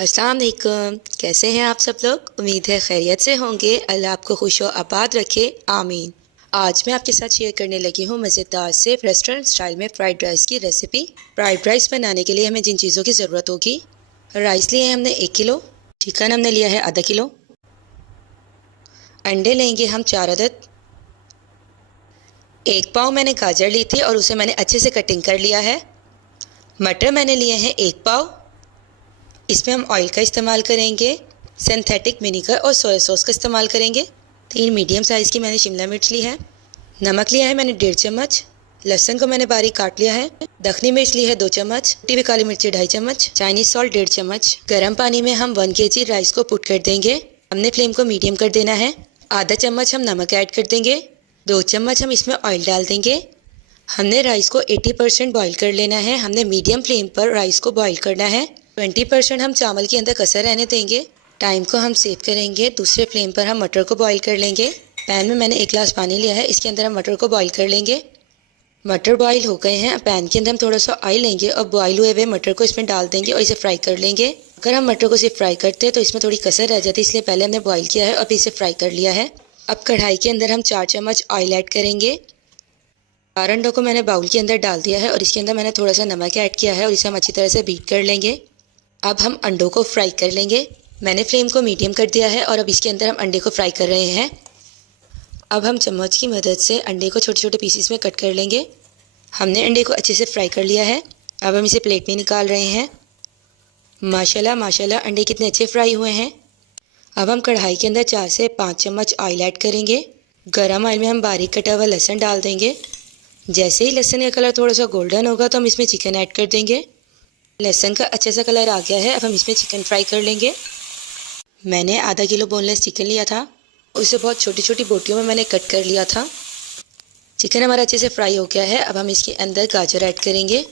अस्सलाम वालेकुम। कैसे हैं आप सब लोग? उम्मीद है खैरियत से होंगे। अल्लाह आपको खुश व आबाद रखे, आमीन। आज मैं आपके साथ शेयर करने लगी हूँ मज़ेदार से रेस्टोरेंट स्टाइल में फ़्राइड राइस की रेसिपी। फ़्राइड राइस बनाने के लिए हमें जिन चीज़ों की ज़रूरत होगी, राइस लिए हैं हमने 1 किलो, चिकन हमने लिया है आधा किलो, अंडे लेंगे हम 4 अदद, 1 पाव मैंने गाजर ली थी और उसे मैंने अच्छे से कटिंग कर लिया है। मटर मैंने लिए हैं 1 पाव। इसमें हम ऑयल का इस्तेमाल करेंगे, सिंथेटिक विनीगर और सोया सॉस का इस्तेमाल करेंगे। 3 मीडियम साइज़ की मैंने शिमला मिर्च ली है। नमक लिया है मैंने 1.5 चम्मच। लहसुन को मैंने बारीक काट लिया है। दखनी मिर्च ली है 2 चम्मच। कुटी हुई काली मिर्ची 2.5 चम्मच। चाइनीज सॉल्ट 1.5 चम्मच। गर्म पानी में हम 1 kg राइस को पुट कर देंगे। हमने फ्लेम को मीडियम कर देना है। आधा चम्मच हम नमक ऐड कर देंगे। 2 चम्मच हम इसमें ऑयल डाल देंगे। हमने राइस को 80% बॉईल कर लेना है। हमने मीडियम फ्लेम पर राइस को बॉईल करना है। 20% हम चावल के अंदर कसर रहने देंगे। टाइम को हम सेव करेंगे। दूसरे फ्लेम पर हम मटर को बॉईल कर लेंगे। पैन में मैंने 1 गिलास पानी लिया है, इसके अंदर हम मटर को बॉईल कर लेंगे। मटर बॉईल हो गए हैं। पैन के अंदर हम थोड़ा सा ऑयल लेंगे और बॉईल हुए हुए मटर को इसमें डाल देंगे और इसे फ्राई कर लेंगे। अगर हम मटर को सिर्फ फ्राई करते हैं तो इसमें थोड़ी कसर रह जाती है, इसलिए पहले हमने बॉईल किया है और फिर इसे फ्राई कर लिया है। अब कढ़ाई के अंदर हम 4 चम्मच ऑयल ऐड करेंगे। 4 अंडों को मैंने बाउल के अंदर डाल दिया है और इसके अंदर मैंने थोड़ा सा नमक ऐड किया है और इसे हम अच्छी तरह से बीट कर लेंगे। अब हम अंडों को फ्राई कर लेंगे। मैंने फ्लेम को मीडियम कर दिया है और अब इसके अंदर हम अंडे को फ्राई कर रहे हैं। अब हम चम्मच की मदद से अंडे को छोटे छोटे पीसेस में कट कर लेंगे। हमने अंडे को अच्छे से फ्राई कर लिया है। अब हम इसे प्लेट में निकाल रहे हैं। माशाल्लाह माशाल्लाह अंडे कितने अच्छे फ्राई हुए हैं। अब हम कढ़ाई के अंदर 4 से 5 चम्मच ऑयल ऐड करेंगे। गरम ऑयल में हम बारीक कटा हुआ लहसुन डाल देंगे। जैसे ही लहसुन का कलर थोड़ा सा गोल्डन होगा तो हम इसमें चिकन ऐड कर देंगे। लहसुन का अच्छा सा कलर आ गया है। अब हम इसमें चिकन फ्राई कर लेंगे। मैंने आधा किलो बोनलेस चिकन लिया था, उसे बहुत छोटी छोटी बोटियों में मैंने कट कर लिया था। चिकन हमारा अच्छे से फ्राई हो गया है। अब हम इसके अंदर गाजर ऐड करेंगे।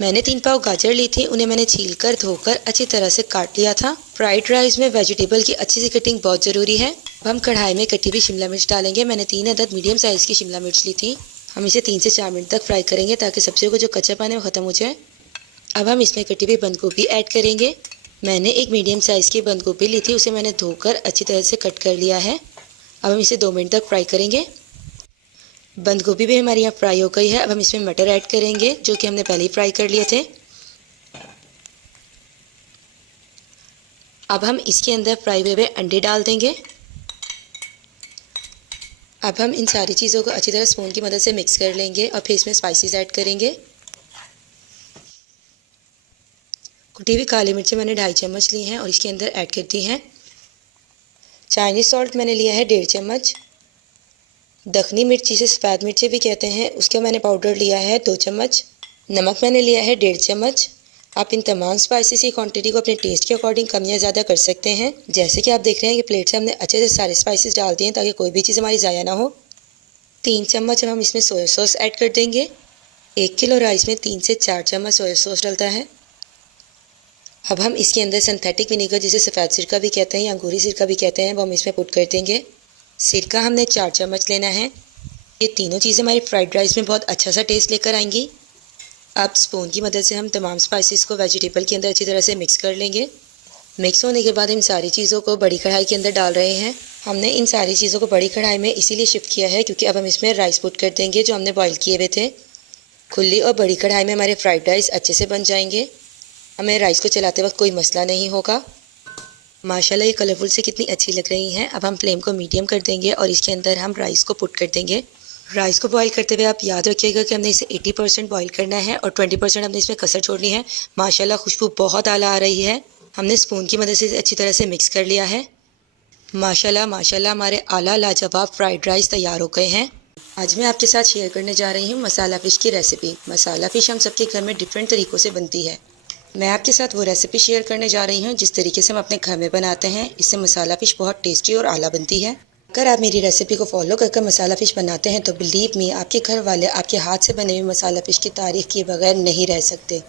मैंने 3 पाव गाजर ली थी, उन्हें मैंने छील कर धोकर अच्छी तरह से काट लिया था। फ्राइड राइस में वेजिटेबल की अच्छी सी कटिंग बहुत ज़रूरी है। अब हम कढ़ाई में कटी हुई शिमला मिर्च डालेंगे। मैंने 3 अदद मीडियम साइज़ की शिमला मिर्च ली थी। हम इसे 3 से 4 मिनट तक फ्राई करेंगे ताकि सब्ज़ी को जो कच्चापन है वो ख़त्म हो जाए। अब हम इसमें कटी हुई बंद गोभी ऐड करेंगे। मैंने एक मीडियम साइज़ की बंद गोभी ली थी, उसे मैंने धोकर अच्छी तरह से कट कर लिया है। अब हम इसे 2 मिनट तक फ्राई करेंगे। बंद गोभी भी हमारी यहाँ फ्राई हो गई है। अब हम इसमें मटर ऐड करेंगे जो कि हमने पहले ही फ्राई कर लिए थे। अब हम इसके अंदर फ्राई हुए अंडे डाल देंगे। अब हम इन सारी चीज़ों को अच्छी तरह स्पून की मदद से मिक्स कर लेंगे और फिर इसमें स्पाइसेस ऐड करेंगे। कुटी हुई काली मिर्ची मैंने 2.5 चम्मच ली हैं और इसके अंदर ऐड कर दी हैं। चाइनीज सॉल्ट मैंने लिया है 1.5 चम्मच। दखनी मिर्च जिसे सफ़ेद मिर्ची भी कहते हैं, उसका मैंने पाउडर लिया है 2 चम्मच। नमक मैंने लिया है 1.5 चम्मच। आप इन तमाम स्पाइसेस की क्वांटिटी को अपने टेस्ट के अकॉर्डिंग कम या ज़्यादा कर सकते हैं। जैसे कि आप देख रहे हैं कि प्लेट से हमने अच्छे से सारे स्पाइसेस डाल दिए हैं ताकि कोई भी चीज़ हमारी ज़ाया ना हो। 3 चम्मच हम इसमें सोया सॉस ऐड कर देंगे। 1 किलो राइस में 3 से 4 चम्मच सोया सॉस डलता है। अब हम इसके अंदर सिंथेटिक विनीगर जिसे सफ़ेद सिरका भी कहते हैं या अंगूरी सिरका भी कहते हैं, वो हम इसमें पुट कर देंगे। सिरका हमने 4 चम्मच लेना है। ये तीनों चीज़ें हमारी फ्राइड राइस में बहुत अच्छा सा टेस्ट लेकर आएंगी। अब स्पून की मदद से हम तमाम स्पाइसेस को वेजिटेबल के अंदर अच्छी तरह से मिक्स कर लेंगे। मिक्स होने के बाद इन सारी चीज़ों को बड़ी कढ़ाई के अंदर डाल रहे हैं। हमने इन सारी चीज़ों को बड़ी कढ़ाई में इसीलिए शिफ्ट किया है क्योंकि अब हम इसमें राइस पुट कर देंगे जो हमने बॉईल किए हुए थे। खुली और बड़ी कढ़ाई में हमारे फ्राइड राइस अच्छे से बन जाएंगे। हमें राइस को चलाते वक्त कोई मसला नहीं होगा। माशाल्लाह ये कलरफुल से कितनी अच्छी लग रही हैं। अब हम फ्लेम को मीडियम कर देंगे और इसके अंदर हम राइस को पुट कर देंगे। राइस को बॉईल करते हुए आप याद रखिएगा कि हमने इसे 80% बॉईल करना है और 20% हमने इसमें कसर छोड़नी है। माशाल्लाह खुशबू बहुत आला आ रही है। हमने स्पून की मदद से अच्छी तरह से मिक्स कर लिया है। माशाल्लाह माशाल्लाह हमारे आला लाजवाब फ्राइड राइस तैयार हो गए हैं। आज मैं आपके साथ शेयर करने जा रही हूँ मसाला फ़िश की रेसिपी। मसाला फ़िश हम सबके घर में डिफरेंट तरीक़ों से बनती है। मैं आपके साथ वो रेसिपी शेयर करने जा रही हूँ जिस तरीके से हम अपने घर में बनाते हैं। इससे मसाला फ़िश बहुत टेस्टी और आला बनती है। अगर आप मेरी रेसिपी को फॉलो करके मसाला फ़िश बनाते हैं तो बिलीव मी आपके घर वाले आपके हाथ से बने हुए मसाला फ़िश की तारीफ़ किए बगैर नहीं रह सकते।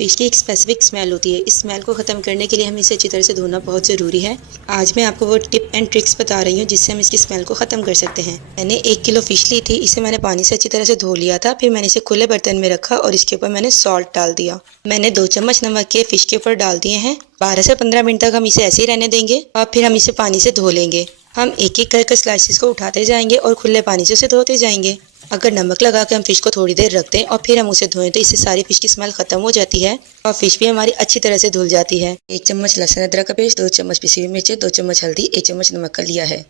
फ़िश की एक स्पेसिफिक स्मेल होती है, इस स्मेल को ख़त्म करने के लिए हमें इसे अच्छी तरह से धोना बहुत ज़रूरी है। आज मैं आपको वो टिप एंड ट्रिक्स बता रही हूँ जिससे हम इसकी स्मेल को ख़त्म कर सकते हैं। मैंने 1 किलो फ़िश ली थी, इसे मैंने पानी से अच्छी तरह से धो लिया था। फिर मैंने इसे खुले बर्तन में रखा और इसके ऊपर मैंने सॉल्ट डाल दिया। मैंने 2 चम्मच नमक के फ़िश के ऊपर डाल दिए हैं। 12 से 15 मिनट तक हम इसे ऐसे ही रहने देंगे और फिर हम इसे पानी से धो लेंगे। हम एक एक करके स्लाइसिस को उठाते जाएंगे और खुले पानी से उसे धोते जाएंगे। अगर नमक लगा के हम फ़िश को थोड़ी देर रख दें और फिर हम उसे धोएं तो इससे सारी फ़िश की स्मेल ख़त्म हो जाती है और फ़िश भी हमारी अच्छी तरह से धुल जाती है। 1 चम्मच लहसुन अदरक का पेस्ट, 2 चम्मच पिसी हुई मिर्च, 2 चम्मच हल्दी, 1 चम्मच नमक का लिया है।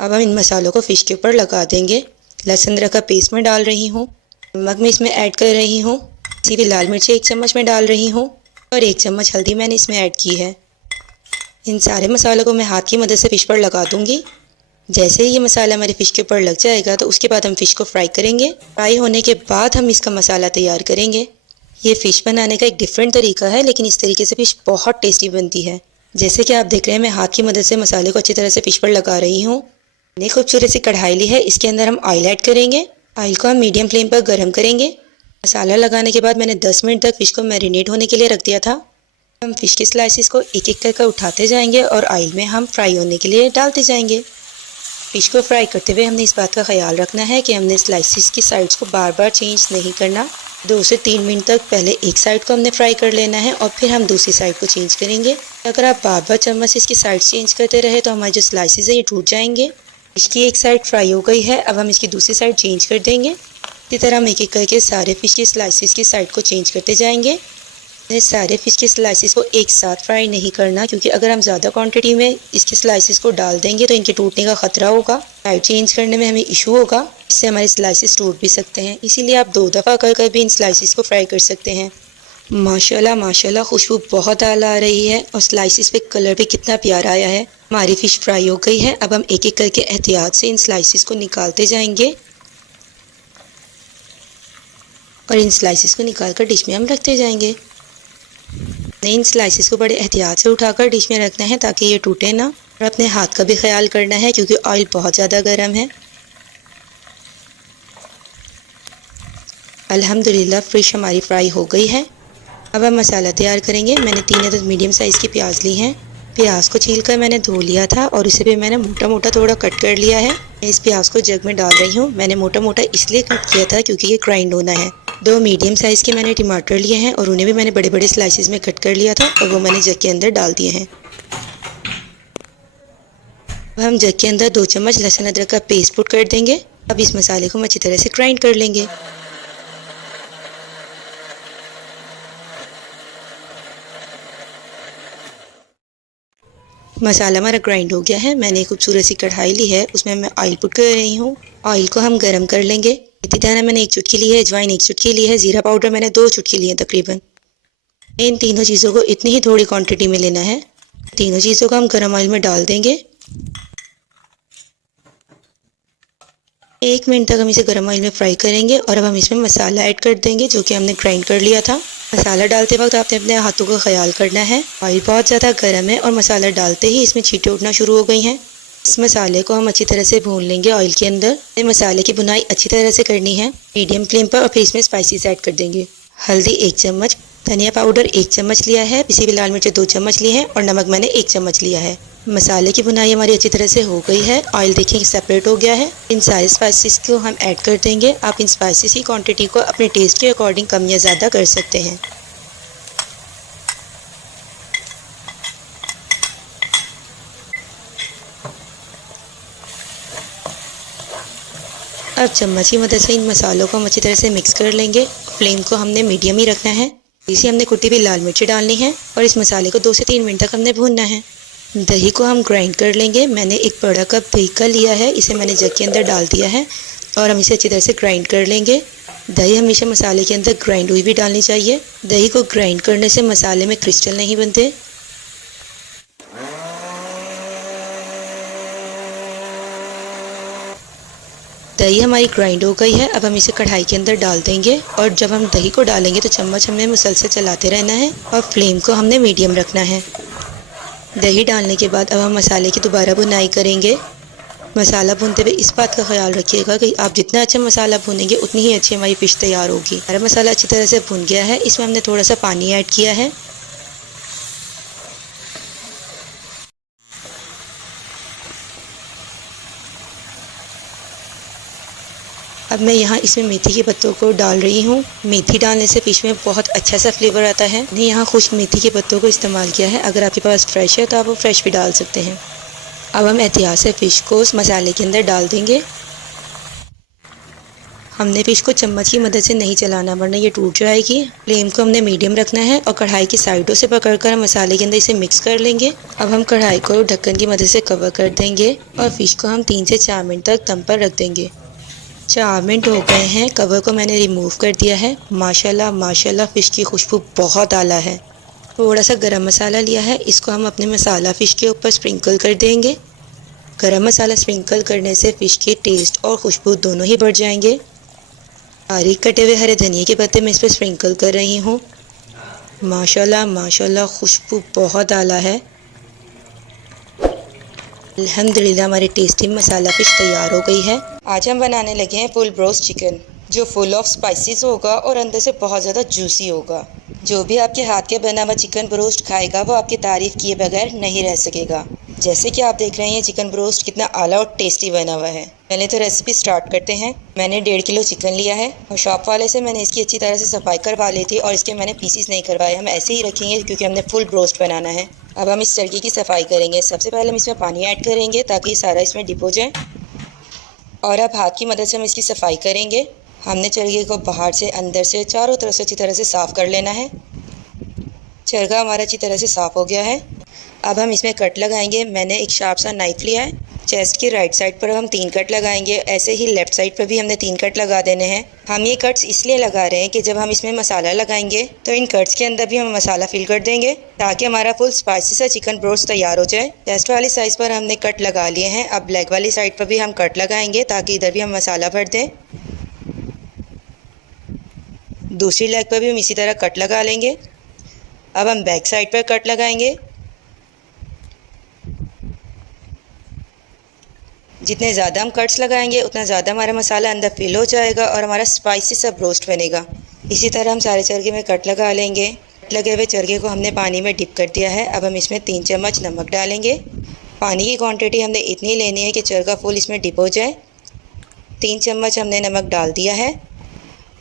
अब हम इन मसालों को फ़िश के ऊपर लगा देंगे। लहसुन अदरक का पेस्ट मैं डाल रही हूँ, नमक मैं इसमें ऐड कर रही हूँ, पिसी हुई लाल मिर्च 1 चम्मच में डाल रही हूँ और 1 चम्मच हल्दी मैंने इसमें ऐड की है। इन सारे मसालों को मैं हाथ की मदद से फ़िश पर लगा दूँगी। जैसे ही ये मसाला हमारी फ़िश के ऊपर लग जाएगा तो उसके बाद हम फ़िश को फ्राई करेंगे। फ्राई होने के बाद हम इसका मसाला तैयार करेंगे। ये फ़िश बनाने का एक डिफरेंट तरीका है, लेकिन इस तरीके से फ़िश बहुत टेस्टी बनती है। जैसे कि आप देख रहे हैं, मैं हाथ की मदद से मसाले को अच्छी तरह से फ़िश पर लगा रही हूँ। मैंने खूबसूरत सी कढ़ाई ली है, इसके अंदर हम ऑयल ऐड करेंगे। ऑयल को हम मीडियम फ्लेम पर गर्म करेंगे। मसाला लगाने के बाद मैंने 10 मिनट तक फ़िश को मैरिनेट होने के लिए रख दिया था। हम फ़िश के स्लाइसिस को एक एक करके उठाते जाएंगे और ऑयल में हम फ्राई होने के लिए डालते जाएंगे। फ़िश को फ्राई करते हुए हमने इस बात का ख्याल रखना है कि हमने स्लाइसिस की साइड्स को बार बार चेंज नहीं करना। 2 से 3 मिनट तक पहले एक साइड को हमने फ्राई कर लेना है और फिर हम दूसरी साइड को चेंज करेंगे। अगर आप बार बार चम्मच से इसकी साइड चेंज करते रहे तो हमारे जो स्लाइसिस है ये टूट जाएंगे। फ़िश की एक साइड फ्राई हो गई है, अब हम इसकी दूसरी साइड चेंज कर देंगे। इसी तरह हम एक एक करके सारे फ़िश की स्लाइसिस की साइड को चेंज करते जाएंगे। सारे फ़िश के स्लाइसिस को एक साथ फ्राई नहीं करना, क्योंकि अगर हम ज़्यादा क्वांटिटी में इसके स्लाइसिस को डाल देंगे तो इनके टूटने का ख़तरा होगा। साइड चेंज करने में हमें इशू होगा, इससे हमारे स्लाइसिस टूट भी सकते हैं। इसीलिए आप 2 दफ़ा कर भी इन स्लाइसिस को फ्राई कर सकते हैं। माशाल्लाह माशाल्लाह खुशबू बहुत आला आ रही है और स्लाइसिस पे कलर भी कितना प्यारा आया है। हमारी फ़िश फ्राई हो गई है। अब हम एक एक करके एहतियात से इन स्लाइसिस को निकालते जाएंगे और इन स्लाइसिस को निकाल कर डिश में हम रखते जाएंगे। इन स्लाइसिस को बड़े एहतियात से उठाकर डिश में रखना है ताकि ये टूटे ना, और अपने हाथ का भी ख्याल करना है क्योंकि ऑयल बहुत ज़्यादा गर्म है। अल्हम्दुलिल्लाह फ़िश हमारी फ्राई हो गई है। अब हम मसाला तैयार करेंगे। मैंने 3 अदद मीडियम साइज़ की प्याज ली हैं। प्याज को छीलकर मैंने धो लिया था और इसे भी मैंने मोटा मोटा थोड़ा कट कर लिया है। मैं इस प्याज को जग में डाल रही हूँ। मैंने मोटा मोटा इसलिए कट किया था क्योंकि ये ग्राइंड होना है। 2 मीडियम साइज़ के मैंने टमाटर लिए हैं और उन्हें भी मैंने बड़े बड़े स्लाइसिस में कट कर लिया था और वो मैंने जग के अंदर डाल दिए हैं। अब हम जग के अंदर 2 चम्मच लहसुन अदरक का पेस्ट पुट कर देंगे। अब इस मसाले को हम अच्छी तरह से ग्राइंड कर लेंगे। मसाला हमारा ग्राइंड हो गया है। मैंने एक खूबसूरत सी कढ़ाई ली है, उसमें मैं ऑयल पुट कर रही हूँ। ऑयल को हम गर्म कर लेंगे। इतनी दाना मैंने 1 चुटकी ली है, अजवाइन 1 चुटकी ली है, ज़ीरा पाउडर मैंने 2 चुटकी लिए तकरीबन। इन तीनों चीज़ों को इतनी ही थोड़ी क्वांटिटी में लेना है। तीनों चीज़ों को हम गर्म ऑयल में डाल देंगे। 1 मिनट तक हम इसे गर्म ऑयल में फ्राई करेंगे और अब हम इसमें मसाला ऐड कर देंगे जो कि हमने ग्राइंड कर लिया था। मसाला डालते वक्त आपने अपने हाथों का ख्याल करना है। ऑयल बहुत ज़्यादा गर्म है और मसाला डालते ही इसमें छींटे उठना शुरू हो गई हैं। इस मसाले को हम अच्छी तरह से भून लेंगे ऑयल के अंदर। मसाले की भुनाई अच्छी तरह से करनी है मीडियम फ्लेम पर और फिर इसमें स्पाइसेस ऐड कर देंगे। हल्दी 1 चम्मच, धनिया पाउडर 1 चम्मच लिया है, पिसी हुई लाल मिर्च 2 चम्मच ली है और नमक मैंने 1 चम्मच लिया है। मसाले की भुनाई हमारी अच्छी तरह से हो गई है। ऑयल देखिए सेपरेट हो गया है। इन सारे स्पाइसेस को हम ऐड कर देंगे। आप इन स्पाइसेस की क्वांटिटी को अपने टेस्ट के अकॉर्डिंग कम या ज़्यादा कर सकते हैं। अब चम्मच की मदद से इन मसालों को हम अच्छी तरह से मिक्स कर लेंगे। फ्लेम को हमने मीडियम ही रखना है। इसी हमने कुटी हुई लाल मिर्ची डालनी है और इस मसाले को 2 से 3 मिनट तक हमने भूनना है। दही को हम ग्राइंड कर लेंगे। मैंने एक बड़ा कप दही का लिया है, इसे मैंने जग के अंदर डाल दिया है और हम इसे अच्छी तरह से ग्राइंड कर लेंगे। दही हमेशा मसाले के अंदर ग्राइंड हुई भी डालनी चाहिए। दही को ग्राइंड करने से मसाले में क्रिस्टल नहीं बनते। दही हमारी ग्राइंड हो गई है। अब हम इसे कढ़ाई के अंदर डाल देंगे और जब हम दही को डालेंगे तो चम्मच हमें मुसलसल चलाते रहना है और फ्लेम को हमने मीडियम रखना है। दही डालने के बाद अब हम मसाले की दोबारा भुनाई करेंगे। मसाला भूनते हुए इस बात का ख्याल रखिएगा कि आप जितना अच्छा मसाला भूनेंगे उतनी ही अच्छी हमारी फ़िश तैयार होगी। हमारा मसाला अच्छी तरह से भुन गया है, इसमें हमने थोड़ा सा पानी ऐड किया है। अब मैं यहाँ इसमें मेथी के पत्तों को डाल रही हूँ। मेथी डालने से फ़िश में बहुत अच्छा सा फ्लेवर आता है। मैंने यहाँ खुश्क मेथी के पत्तों को इस्तेमाल किया है। अगर आपके पास फ्रेश है तो आप वो फ्रेश भी डाल सकते हैं। अब हम एहतियात से फ़िश को उस मसाले के अंदर डाल देंगे। हमने फ़िश को चम्मच की मदद से नहीं चलाना वरना ये टूट जाएगी। फ्लेम को हमने मीडियम रखना है और कढ़ाई की साइडों से पकड़कर हम मसाले के अंदर इसे मिक्स कर लेंगे। अब हम कढ़ाई को ढक्कन की मदद से कवर कर देंगे और फ़िश को हम 3 से 4 मिनट तक दम पर रख देंगे। 4 मिनट हो गए हैं, कवर को मैंने रिमूव कर दिया है। माशाल्लाह माशाल्लाह फ़िश की खुशबू बहुत आला है। थोड़ा सा गरम मसाला लिया है, इसको हम अपने मसाला फ़िश के ऊपर स्प्रिंकल कर देंगे। गरम मसाला स्प्रिंकल करने से फ़िश की टेस्ट और खुशबू दोनों ही बढ़ जाएंगे। बारीक कटे हुए हरे धनिए के पत्ते मैं इस पर स्प्रिंकल कर रही हूँ। माशाल्लाह माशाल्लाह खुशबू बहुत आला है। अल्हम्दुलिल्लाह हमारी टेस्टी मसाला फ़िश तैयार हो गई है। आज हम बनाने लगे हैं फुल ब्रोस्ट चिकन, जो फुल ऑफ स्पाइसेस होगा और अंदर से बहुत ज़्यादा जूसी होगा। जो भी आपके हाथ के बना हुआ चिकन ब्रोस्ट खाएगा वो आपकी तारीफ़ किए बगैर नहीं रह सकेगा। जैसे कि आप देख रहे हैं चिकन ब्रोस्ट कितना आला और टेस्टी बना हुआ है। पहले तो रेसिपी स्टार्ट करते हैं। मैंने 1.5 किलो चिकन लिया है और शॉप वाले से मैंने इसकी अच्छी तरह से सफाई करवा ली थी और इसके मैंने पीसीस नहीं करवाए, हम ऐसे ही रखेंगे क्योंकि हमने फुल ब्रोस्ट बनाना है। अब हम इस टर्की की सफाई करेंगे। सबसे पहले हम इसमें पानी ऐड करेंगे ताकि सारा इसमें डिप हो जाए और अब हाथ की मदद से हम इसकी सफाई करेंगे। हमने चरगे को बाहर से अंदर से चारों तरफ से अच्छी तरह से साफ़ कर लेना है। चरगा हमारा अच्छी तरह से साफ़ हो गया है। अब हम इसमें कट लगाएंगे। मैंने एक शार्प सा नाइफ लिया है। चेस्ट की राइट साइड पर हम 3 कट लगाएंगे। ऐसे ही लेफ़्ट साइड पर भी हमने 3 कट लगा देने हैं। हम ये कट्स इसलिए लगा रहे हैं कि जब हम इसमें मसाला लगाएंगे तो इन कट्स के अंदर भी हम मसाला फिल कर देंगे ताकि हमारा फुल स्पाइसी सा चिकन ब्रोस्ट तैयार हो जाए। चेस्ट वाली साइज़ पर हमने कट लगा लिए हैं। अब लेग वाली साइड पर भी हम कट लगाएंगे ताकि इधर भी हम मसाला भर दें। दूसरी लेग पर भी हम इसी तरह कट लगा लेंगे। अब हम बैक साइड पर कट लगाएंगे। जितने ज़्यादा हम कट्स लगाएंगे उतना ज़्यादा हमारा मसाला अंदर फिल हो जाएगा और हमारा स्पाइसी सा ब्रोस्ट बनेगा। इसी तरह हम सारे चरगे में कट लगा लेंगे। कट लगे हुए चरगे को हमने पानी में डिप कर दिया है। अब हम इसमें 3 चम्मच नमक डालेंगे। पानी की क्वांटिटी हमने इतनी लेनी है कि चरगा फुल इसमें डिप हो जाए। 3 चम्मच हमने नमक डाल दिया है।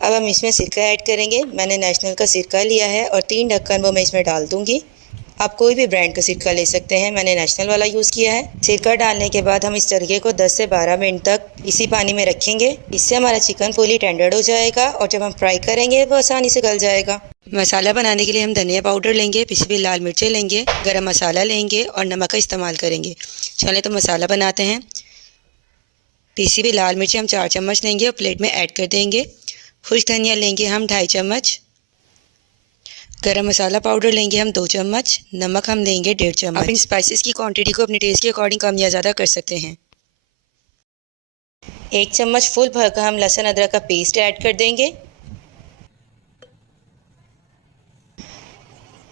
अब हम इसमें सिरका ऐड करेंगे। मैंने नेशनल का सिरका लिया है और 3 ढक्कन वो मैं इसमें डाल दूँगी। आप कोई भी ब्रांड का सिरका ले सकते हैं, मैंने नेशनल वाला यूज़ किया है। सिरका डालने के बाद हम इस चरगे को 10 से 12 मिनट तक इसी पानी में रखेंगे। इससे हमारा चिकन फुली टेंडर हो जाएगा और जब हम फ्राई करेंगे वो आसानी से गल जाएगा। मसाला बनाने के लिए हम धनिया पाउडर लेंगे, पिसी हुई लाल मिर्चें लेंगे, गरम मसाला लेंगे और नमक का इस्तेमाल करेंगे। चलें तो मसाला बनाते हैं। पिसी हुई लाल मिर्चें हम 4 चम्मच लेंगे और प्लेट में ऐड कर देंगे। खुश्क धनिया लेंगे हम 2.5 चम्मच। गरम मसाला पाउडर लेंगे हम 2 चम्मच। नमक हम लेंगे 1.5 चम्मच। आप इन स्पाइसेस की क्वांटिटी को अपने टेस्ट के अकॉर्डिंग कम या ज़्यादा कर सकते हैं। 1 चम्मच फुल भरकर हम लहसुन अदरक का पेस्ट ऐड कर देंगे।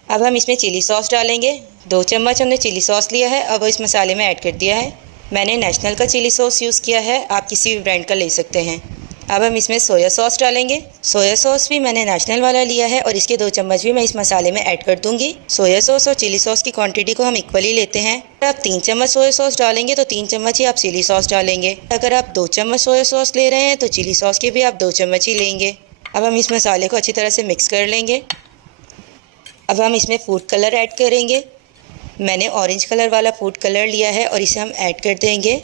अब हम इसमें चिली सॉस डालेंगे। 2 चम्मच हमने चिली सॉस लिया है, अब इस मसाले में ऐड कर दिया है। मैंने नेशनल का चिली सॉस यूज़ किया है, आप किसी भी ब्रांड का ले सकते हैं। अब हम इसमें सोया सॉस डालेंगे। सोया सॉस भी मैंने नेशनल वाला लिया है और इसके 2 चम्मच भी मैं इस मसाले में ऐड कर दूंगी। सोया सॉस और चिली सॉस की क्वांटिटी को हम इक्वली लेते हैं। अगर आप 3 चम्मच सोया सॉस डालेंगे तो 3 चम्मच ही आप चिली सॉस डालेंगे। अगर आप 2 चम्मच सोया सॉस ले रहे हैं तो चिली सॉस के भी आप 2 चम्मच ही लेंगे। अब हम इस मसाले को अच्छी तरह से मिक्स कर लेंगे। अब हम इसमें फूड कलर ऐड करेंगे। मैंने ऑरेंज कलर वाला फूड कलर लिया है और इसे हम ऐड कर देंगे।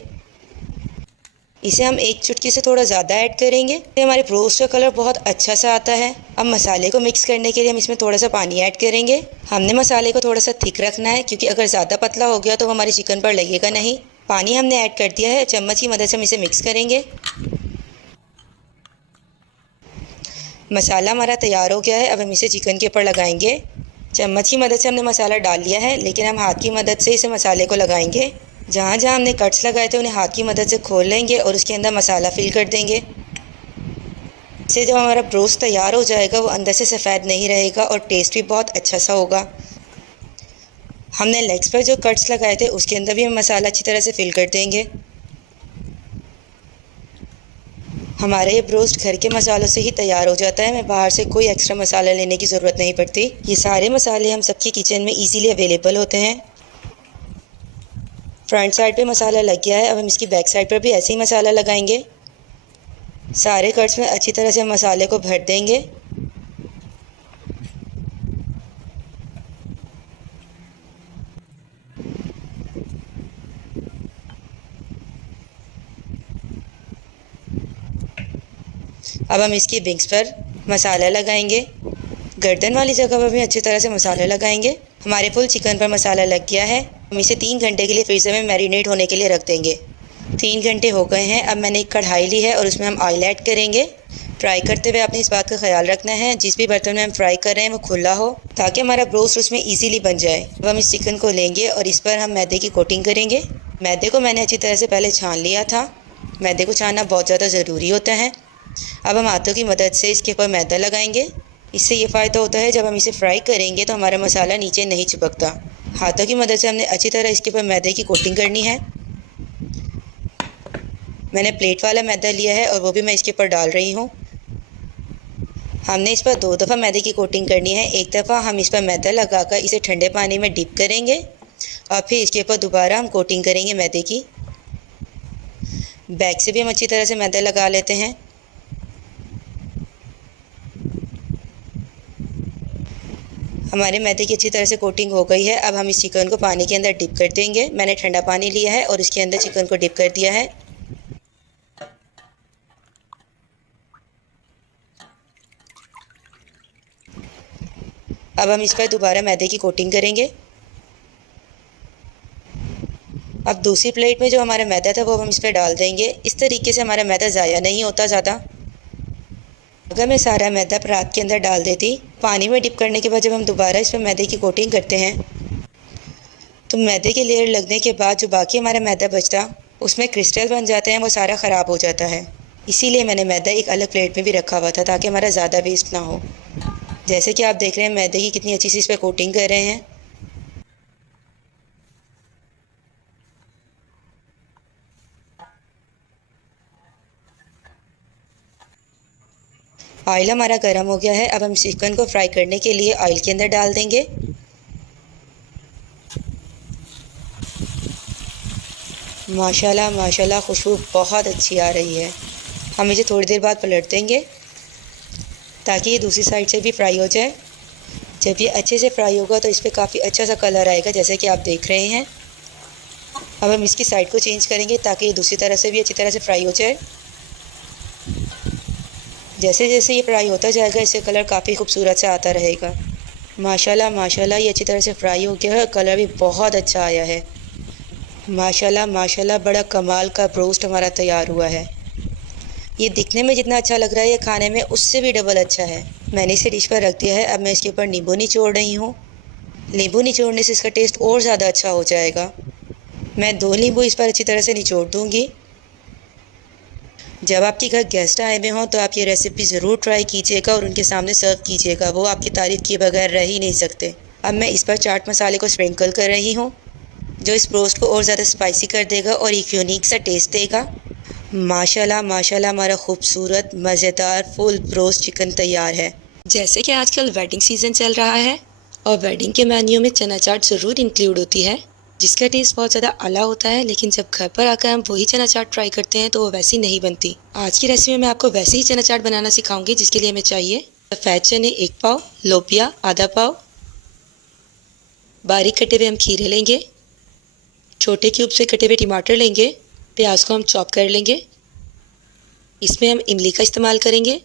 इसे हम 1 चुटकी से थोड़ा ज़्यादा ऐड करेंगे। ये हमारे ब्रोस्ट का कलर बहुत अच्छा सा आता है। अब मसाले को मिक्स करने के लिए हम इसमें थोड़ा सा पानी ऐड करेंगे। हमने मसाले को थोड़ा सा थिक रखना है क्योंकि अगर ज़्यादा पतला हो गया तो वो हमारे चिकन पर लगेगा नहीं। पानी हमने ऐड कर दिया है। चम्मच की मदद से हम इसे मिक्स करेंगे। मसाला हमारा तैयार हो गया है। अब हम इसे चिकन के ऊपर लगाएंगे। चम्मच की मदद से हमने मसाला डाल लिया है, लेकिन हम हाथ की मदद से इसे मसाले को लगाएंगे। जहाँ जहाँ हमने कट्स लगाए थे उन्हें हाथ की मदद से खोल लेंगे और उसके अंदर मसाला फिल कर देंगे। इससे जब हमारा ब्रोस्ट तैयार हो जाएगा वो अंदर से सफ़ेद नहीं रहेगा और टेस्ट भी बहुत अच्छा सा होगा। हमने लेग्स पर जो कट्स लगाए थे उसके अंदर भी हम मसाला अच्छी तरह से फिल कर देंगे। हमारा ये ब्रोस्ट घर के मसालों से ही तैयार हो जाता है। हमें बाहर से कोई एक्स्ट्रा मसाला लेने की ज़रूरत नहीं पड़ती। ये सारे मसाले हम सबकी किचन में इजीली अवेलेबल होते हैं। फ्रंट साइड पे मसाला लग गया है। अब हम इसकी बैक साइड पर भी ऐसे ही मसाला लगाएंगे। सारे कट्स में अच्छी तरह से मसाले को भर देंगे। अब हम इसकी विंग्स पर मसाला लगाएंगे। गर्दन वाली जगह पर भी अच्छी तरह से मसाला लगाएंगे। हमारे फुल चिकन पर मसाला लग गया है। हम इसे 3 घंटे के लिए फ्रीज़र में मैरिनेट होने के लिए रख देंगे। 3 घंटे हो गए हैं। अब मैंने एक कढ़ाई ली है और उसमें हम ऑयल ऐड करेंगे। फ्राई करते हुए आपने इस बात का ख्याल रखना है जिस भी बर्तन में हम फ्राई कर रहे हैं वो खुला हो, ताकि हमारा ब्रोस्ट उसमें ईजीली बन जाए। अब हम इस चिकन को लेंगे और इस पर हम मैदे की कोटिंग करेंगे। मैदे को मैंने अच्छी तरह से पहले छान लिया था। मैदे को छानना बहुत ज़्यादा ज़रूरी होता है। अब हम हाथों की मदद से इसके ऊपर मैदा लगाएंगे। इससे ये फ़ायदा होता है जब हम इसे फ्राई करेंगे तो हमारा मसाला नीचे नहीं चिपकता। हाथों की मदद से हमने अच्छी तरह इसके ऊपर मैदे की कोटिंग करनी है। मैंने प्लेट वाला मैदा लिया है और वो भी मैं इसके ऊपर डाल रही हूँ। हमने इस पर 2 दफ़ा मैदे की कोटिंग करनी है। एक दफ़ा हम इस पर मैदा लगाकर इसे ठंडे पानी में डिप करेंगे और फिर इसके ऊपर दोबारा हम कोटिंग करेंगे मैदे की। बैक से भी हम अच्छी तरह से मैदा लगा लेते हैं। हमारे मैदे की अच्छी तरह से कोटिंग हो गई है। अब हम इस चिकन को पानी के अंदर डिप कर देंगे। मैंने ठंडा पानी लिया है और इसके अंदर चिकन को डिप कर दिया है। अब हम इस पर दोबारा मैदे की कोटिंग करेंगे। अब दूसरी प्लेट में जो हमारा मैदा था वो हम इस पर डाल देंगे। इस तरीके से हमारा मैदा ज़ाया नहीं होता ज़्यादा। अगर मैं सारा मैदा परात के अंदर डाल देती, पानी में डिप करने के बाद जब हम दोबारा इस पर मैदे की कोटिंग करते हैं तो मैदे की लेयर लगने के बाद जो बाकी हमारा मैदा बचता उसमें क्रिस्टल बन जाते हैं, वो सारा ख़राब हो जाता है। इसीलिए मैंने मैदा एक अलग प्लेट में भी रखा हुआ था ताकि हमारा ज़्यादा वेस्ट ना हो। जैसे कि आप देख रहे हैं मैदे की कितनी अच्छी सी इस पर कोटिंग कर रहे हैं। ऑयल हमारा गर्म हो गया है। अब हम चिकन को फ्राई करने के लिए ऑयल के अंदर डाल देंगे। माशाल्लाह माशाल्लाह खुशबू बहुत अच्छी आ रही है। हम इसे थोड़ी देर बाद पलट देंगे ताकि ये दूसरी साइड से भी फ्राई हो जाए। जब ये अच्छे से फ्राई होगा तो इस पर काफ़ी अच्छा सा कलर आएगा जैसे कि आप देख रहे हैं। अब हम इसकी साइड को चेंज करेंगे ताकि ये दूसरी तरह से भी अच्छी तरह से फ्राई हो जाए। जैसे जैसे ये फ्राई होता जाएगा इससे कलर काफ़ी खूबसूरत से आता रहेगा। माशाल्लाह माशाल्लाह ये अच्छी तरह से फ्राई हो गया है। कलर भी बहुत अच्छा आया है। माशाल्लाह माशाल्लाह बड़ा कमाल का ब्रोस्ट हमारा तैयार हुआ है। ये दिखने में जितना अच्छा लग रहा है ये खाने में उससे भी डबल अच्छा है। मैंने इसे डिश पर रख दिया है। अब मैं इसके ऊपर नींबू निचोड़ रही हूँ। नींबू निचोड़ने से इसका टेस्ट और ज़्यादा अच्छा हो जाएगा। मैं 2 नींबू इस पर अच्छी तरह से निचोड़ दूँगी। जब आपके घर गेस्ट आए हुए हों तो आप ये रेसिपी ज़रूर ट्राई कीजिएगा और उनके सामने सर्व कीजिएगा। वो आपकी तारीफ़ किए बगैर रह ही नहीं सकते। अब मैं इस पर चाट मसाले को स्प्रिंकल कर रही हूँ जो इस ब्रोस्ट को और ज़्यादा स्पाइसी कर देगा और एक यूनिक सा टेस्ट देगा। माशाल्लाह माशाल्लाह हमारा खूबसूरत मज़ेदार फुल ब्रोस्ट चिकन तैयार है। जैसे कि आजकल वेडिंग सीज़न चल रहा है और वेडिंग के मेन्यू में चना चाट ज़रूर इंक्लूड होती है जिसका टेस्ट बहुत ज़्यादा आला होता है, लेकिन जब घर पर आकर हम वही चना चाट ट्राई करते हैं तो वो वैसी नहीं बनती। आज की रेसिपी में मैं आपको वैसे ही चना चाट बनाना सिखाऊंगी जिसके लिए हमें चाहिए सफ़ेद चने 1 पाव, लोबिया आधा पाव, बारीक कटे हुए हम खीरे लेंगे, छोटे क्यूब से कटे हुए टमाटर लेंगे, प्याज को हम चॉप कर लेंगे। इसमें हम इमली का इस्तेमाल करेंगे।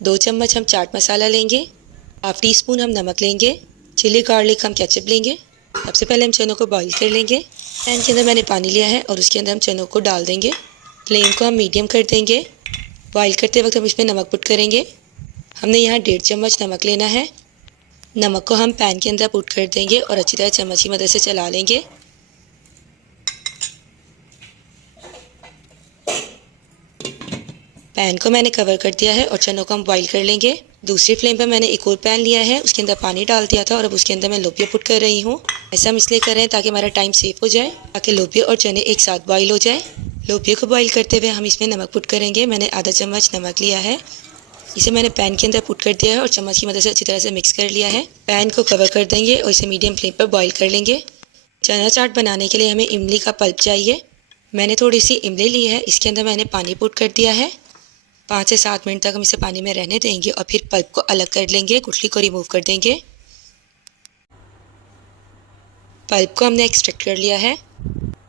2 चम्मच हम चाट मसाला लेंगे, हाफ टी स्पून हम नमक लेंगे, चिली गार्लिक हम केचप लेंगे। सबसे पहले हम चनों को बॉईल कर लेंगे। पैन के अंदर मैंने पानी लिया है और उसके अंदर हम चनों को डाल देंगे। फ्लेम को हम मीडियम कर देंगे। बॉईल करते वक्त हम इसमें नमक पुट करेंगे। हमने यहाँ 1.5 चम्मच नमक लेना है। नमक को हम पैन के अंदर पुट कर देंगे और अच्छी तरह चम्मच की मदद से चला लेंगे। पैन को मैंने कवर कर दिया है और चनों को हम बॉईल कर लेंगे। दूसरी फ्लेम पर मैंने एक और पैन लिया है, उसके अंदर पानी डाल दिया था और अब उसके अंदर मैं लोबिया पुट कर रही हूँ। ऐसा हम इसलिए कर रहे हैं ताकि हमारा टाइम सेव हो जाए, ताकि लोबिया और चने एक साथ बॉईल हो जाए। लोबिया को बॉईल करते हुए हम इसमें नमक पुट करेंगे। मैंने आधा चम्मच नमक लिया है, इसे मैंने पैन के अंदर पुट कर दिया है और चम्मच की मदद से अच्छी तरह से मिक्स कर लिया है। पैन को कवर कर देंगे और इसे मीडियम फ्लेम पर बॉईल कर लेंगे। चना चाट बनाने के लिए हमें इमली का पल्प चाहिए। मैंने थोड़ी सी इमली ली है, इसके अंदर मैंने पानी पुट कर दिया है। 5 से 7 मिनट तक हम इसे पानी में रहने देंगे और फिर पल्प को अलग कर लेंगे, गुठली को रिमूव कर देंगे। पल्प को हमने एक्सट्रैक्ट कर लिया है।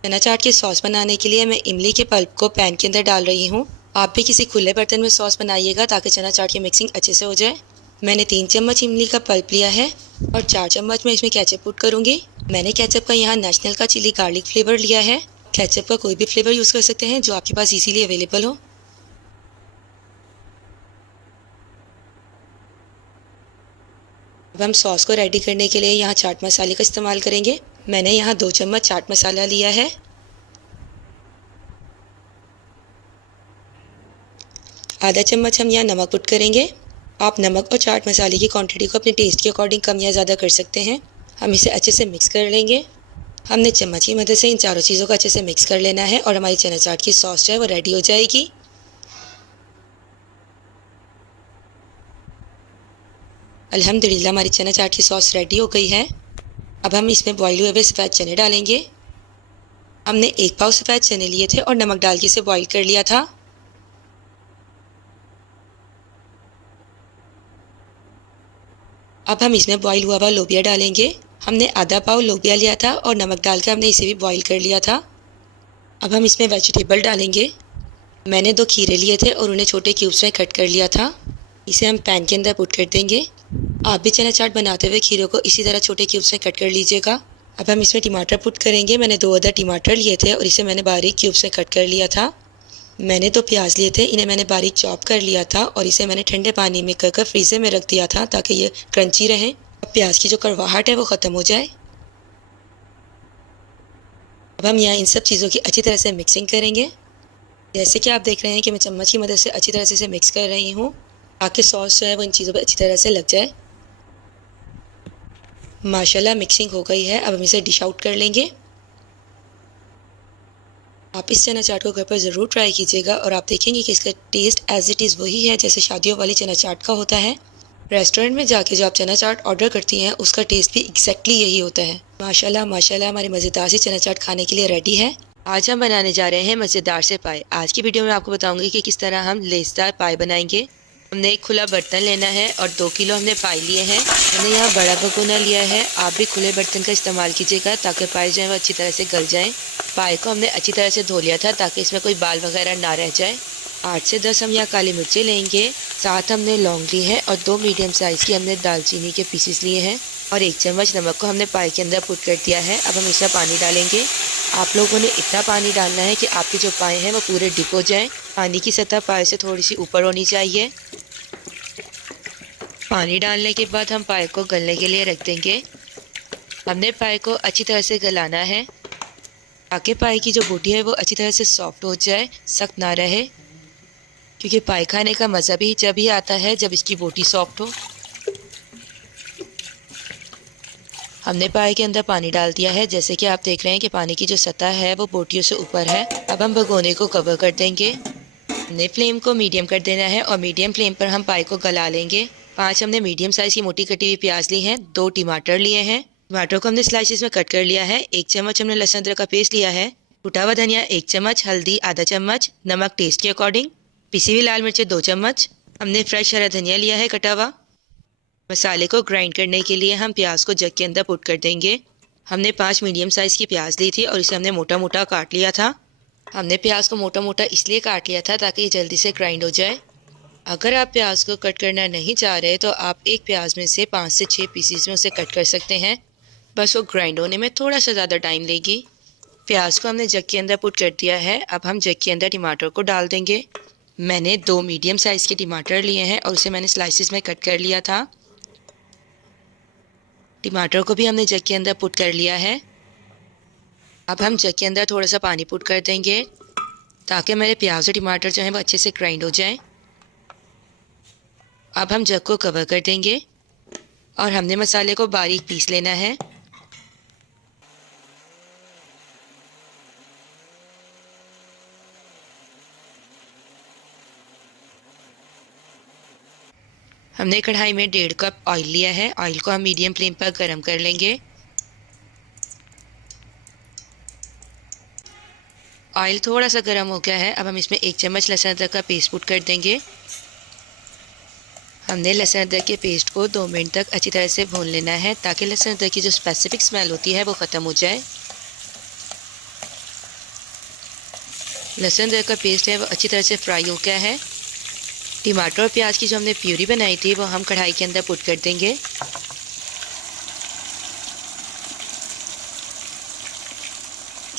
चना चाट की सॉस बनाने के लिए मैं इमली के पल्प को पैन के अंदर डाल रही हूँ। आप भी किसी खुले बर्तन में सॉस बनाइएगा ताकि चना चाट की मिक्सिंग अच्छे से हो जाए। मैंने 3 चम्मच इमली का पल्प लिया है और 4 चम्मच मैं इसमें केचप पुट करूँगी। मैंने केचप का यहाँ नेशनल का चिली गार्लिक फ्लेवर लिया है। केचप का कोई भी फ्लेवर यूज़ कर सकते हैं जो आपके पास इजीली अवेलेबल हो। अब हम सॉस को रेडी करने के लिए यहाँ चाट मसाले का इस्तेमाल करेंगे। मैंने यहाँ 2 चम्मच चाट मसाला लिया है। आधा चम्मच हम यहाँ नमक पुट करेंगे। आप नमक और चाट मसाले की क्वांटिटी को अपने टेस्ट के अकॉर्डिंग कम या ज़्यादा कर सकते हैं। हम इसे अच्छे से मिक्स कर लेंगे। हमने चम्मच की मदद से इन चारों चीज़ों को अच्छे से मिक्स कर लेना है और हमारी चना चाट की सॉस जो है वो रेडी हो जाएगी। अल्हम्दुलिल्लाह हमारी चना चाट की सॉस रेडी हो गई है। अब हम इसमें बॉईल हुए सफ़ेद चने डालेंगे। हमने 1 पाव सफ़ेद चने लिए थे और नमक डाल के इसे बॉईल कर लिया था। अब हम इसमें बॉईल हुआ हुआ लोबिया डालेंगे। हमने आधा पाव लोबिया लिया था और नमक डालकर हमने इसे भी बॉईल कर लिया था। अब हम इसमें वेजिटेबल डालेंगे। मैंने 2 खीरे लिए थे और उन्हें छोटे क्यूब्स में कट कर लिया था। इसे हम पैन के अंदर पुट कर देंगे। आप भी चना चाट बनाते हुए खीरों को इसी तरह छोटे क्यूब्स में कट कर लीजिएगा। अब हम इसमें टमाटर पुट करेंगे। मैंने 2 अदर टमाटर लिए थे और इसे मैंने बारीक क्यूब्स में कट कर लिया था। मैंने 2 प्याज लिए थे, इन्हें मैंने बारीक चॉप कर लिया था और इसे मैंने ठंडे पानी में कर फ्रीज़र में रख दिया था ताकि ये क्रंची रहे। अब प्याज की जो कड़वाहट है वो ख़त्म हो जाए। अब हम यहाँ इन सब चीज़ों की अच्छी तरह से मिक्सिंग करेंगे। जैसे कि आप देख रहे हैं कि मैं चम्मच की मदद से अच्छी तरह से इसे मिक्स कर रही हूँ ताकि सॉस जो है वो इन चीज़ों पर अच्छी तरह से लग जाए। माशाल्लाह मिक्सिंग हो गई है। अब हम इसे डिश आउट कर लेंगे। आप इस चना चाट को घर पर ज़रूर ट्राई कीजिएगा और आप देखेंगे कि इसका टेस्ट एज़ इट इज़ वही है जैसे शादियों वाली चना चाट का होता है। रेस्टोरेंट में जाके जो आप चना चाट ऑर्डर करती हैं उसका टेस्ट भी एग्जैक्टली यही होता है। माशाल्लाह माशाल्लाह हमारी मज़ेदार सी चना चाट खाने के लिए रेडी है। आज हम बनाने जा रहे हैं मज़ेदार से पाए। आज की वीडियो में आपको बताऊंगी कि किस तरह हम लेसदार पाए बनाएंगे। हमने एक खुला बर्तन लेना है और 2 किलो हमने पाए लिए हैं। हमने यहाँ बड़ा भगोना लिया है। आप भी खुले बर्तन का इस्तेमाल कीजिएगा ताकि पाए जो है वो अच्छी तरह से गल जाएँ। पाए को हमने अच्छी तरह से धो लिया था ताकि इसमें कोई बाल वगैरह ना रह जाए। 8 से 10 हम यहाँ काली मिर्चें लेंगे। 7 हमने लौंग ली है और 2 मीडियम साइज़ की हमने दालचीनी के पीसेस लिए हैं और 1 चम्मच नमक को हमने पाए के अंदर पुट कर दिया है। अब हम इसमें पानी डालेंगे। आप लोगों ने इतना पानी डालना है कि आपके जो पाए हैं वो पूरे डिप हो जाएँ। पानी की सतह पाए से थोड़ी सी ऊपर होनी चाहिए। पानी डालने के बाद हम पाए को गलने के लिए रख देंगे। हमने पाए को अच्छी तरह से गलाना है ताकि पाए की जो बोटी है वो अच्छी तरह से सॉफ्ट हो जाए, सख्त ना रहे, क्योंकि पाए खाने का मज़ा भी जब ही आता है जब इसकी बोटी सॉफ्ट हो। हमने पाए के अंदर पानी डाल दिया है। जैसे कि आप देख रहे हैं कि पानी की जो सतह है वो बोटियों से ऊपर है। अब हम भगोने को कवर कर देंगे। हमने फ्लेम को मीडियम कर देना है और मीडियम फ्लेम पर हम पाए को गला लेंगे। 5 हमने मीडियम साइज़ की मोटी कटी हुई प्याज ली हैं। 2 टमाटर लिए हैं। टमाटर को हमने स्लाइसेस में कट कर लिया है। 1 चम्मच हमने लहसुन अदरक का पेस्ट लिया है। कुटा हुआ धनिया 1 चम्मच, हल्दी आधा चम्मच, नमक टेस्ट के अकॉर्डिंग, पिसी हुई लाल मिर्चें 2 चम्मच। हमने फ्रेश हरा धनिया लिया है कटा हुआ। मसाले को ग्राइंड करने के लिए हम प्याज को जग के अंदर पुट कर देंगे। हमने 5 मीडियम साइज़ की प्याज ली थी और इसे हमने मोटा मोटा काट लिया था। हमने प्याज को मोटा मोटा इसलिए काट लिया था ताकि ये जल्दी से ग्राइंड हो जाए। अगर आप प्याज को कट करना नहीं चाह रहे तो आप एक प्याज में से 5 से 6 पीसीस में उसे कट कर सकते हैं। बस वो ग्राइंड होने में थोड़ा सा ज़्यादा टाइम लेगी। प्याज को हमने जग के अंदर पुट कर दिया है। अब हम जग के अंदर टमाटर को डाल देंगे। मैंने 2 मीडियम साइज़ के टमाटर लिए हैं और उसे मैंने स्लाइसिस में कट कर लिया था। टमाटर को भी हमने जग के अंदर पुट कर लिया है। अब हम जग के अंदर थोड़ा सा पानी पुट कर देंगे ताकि हमारे प्याज और टमाटर जो हैं वो अच्छे से ग्राइंड हो जाएं। अब हम जग को कवर कर देंगे और हमने मसाले को बारीक पीस लेना है। हमने कढ़ाई में 1.5 कप ऑयल लिया है। ऑयल को हम मीडियम फ्लेम पर गर्म कर लेंगे। ऑयल थोड़ा सा गर्म हो गया है। अब हम इसमें 1 चम्मच लहसुन अदरक का पेस्ट पुट कर देंगे। हमने लहसुन अदरक के पेस्ट को 2 मिनट तक अच्छी तरह से भून लेना है ताकि लहसुन अदरक की जो स्पेसिफिक स्मेल होती है वो ख़त्म हो जाए। लहसुन अदरक का पेस्ट है वो अच्छी तरह से फ्राई हो गया है। टमाटर और प्याज की जो हमने प्यूरी बनाई थी वो हम कढ़ाई के अंदर पुट कर देंगे।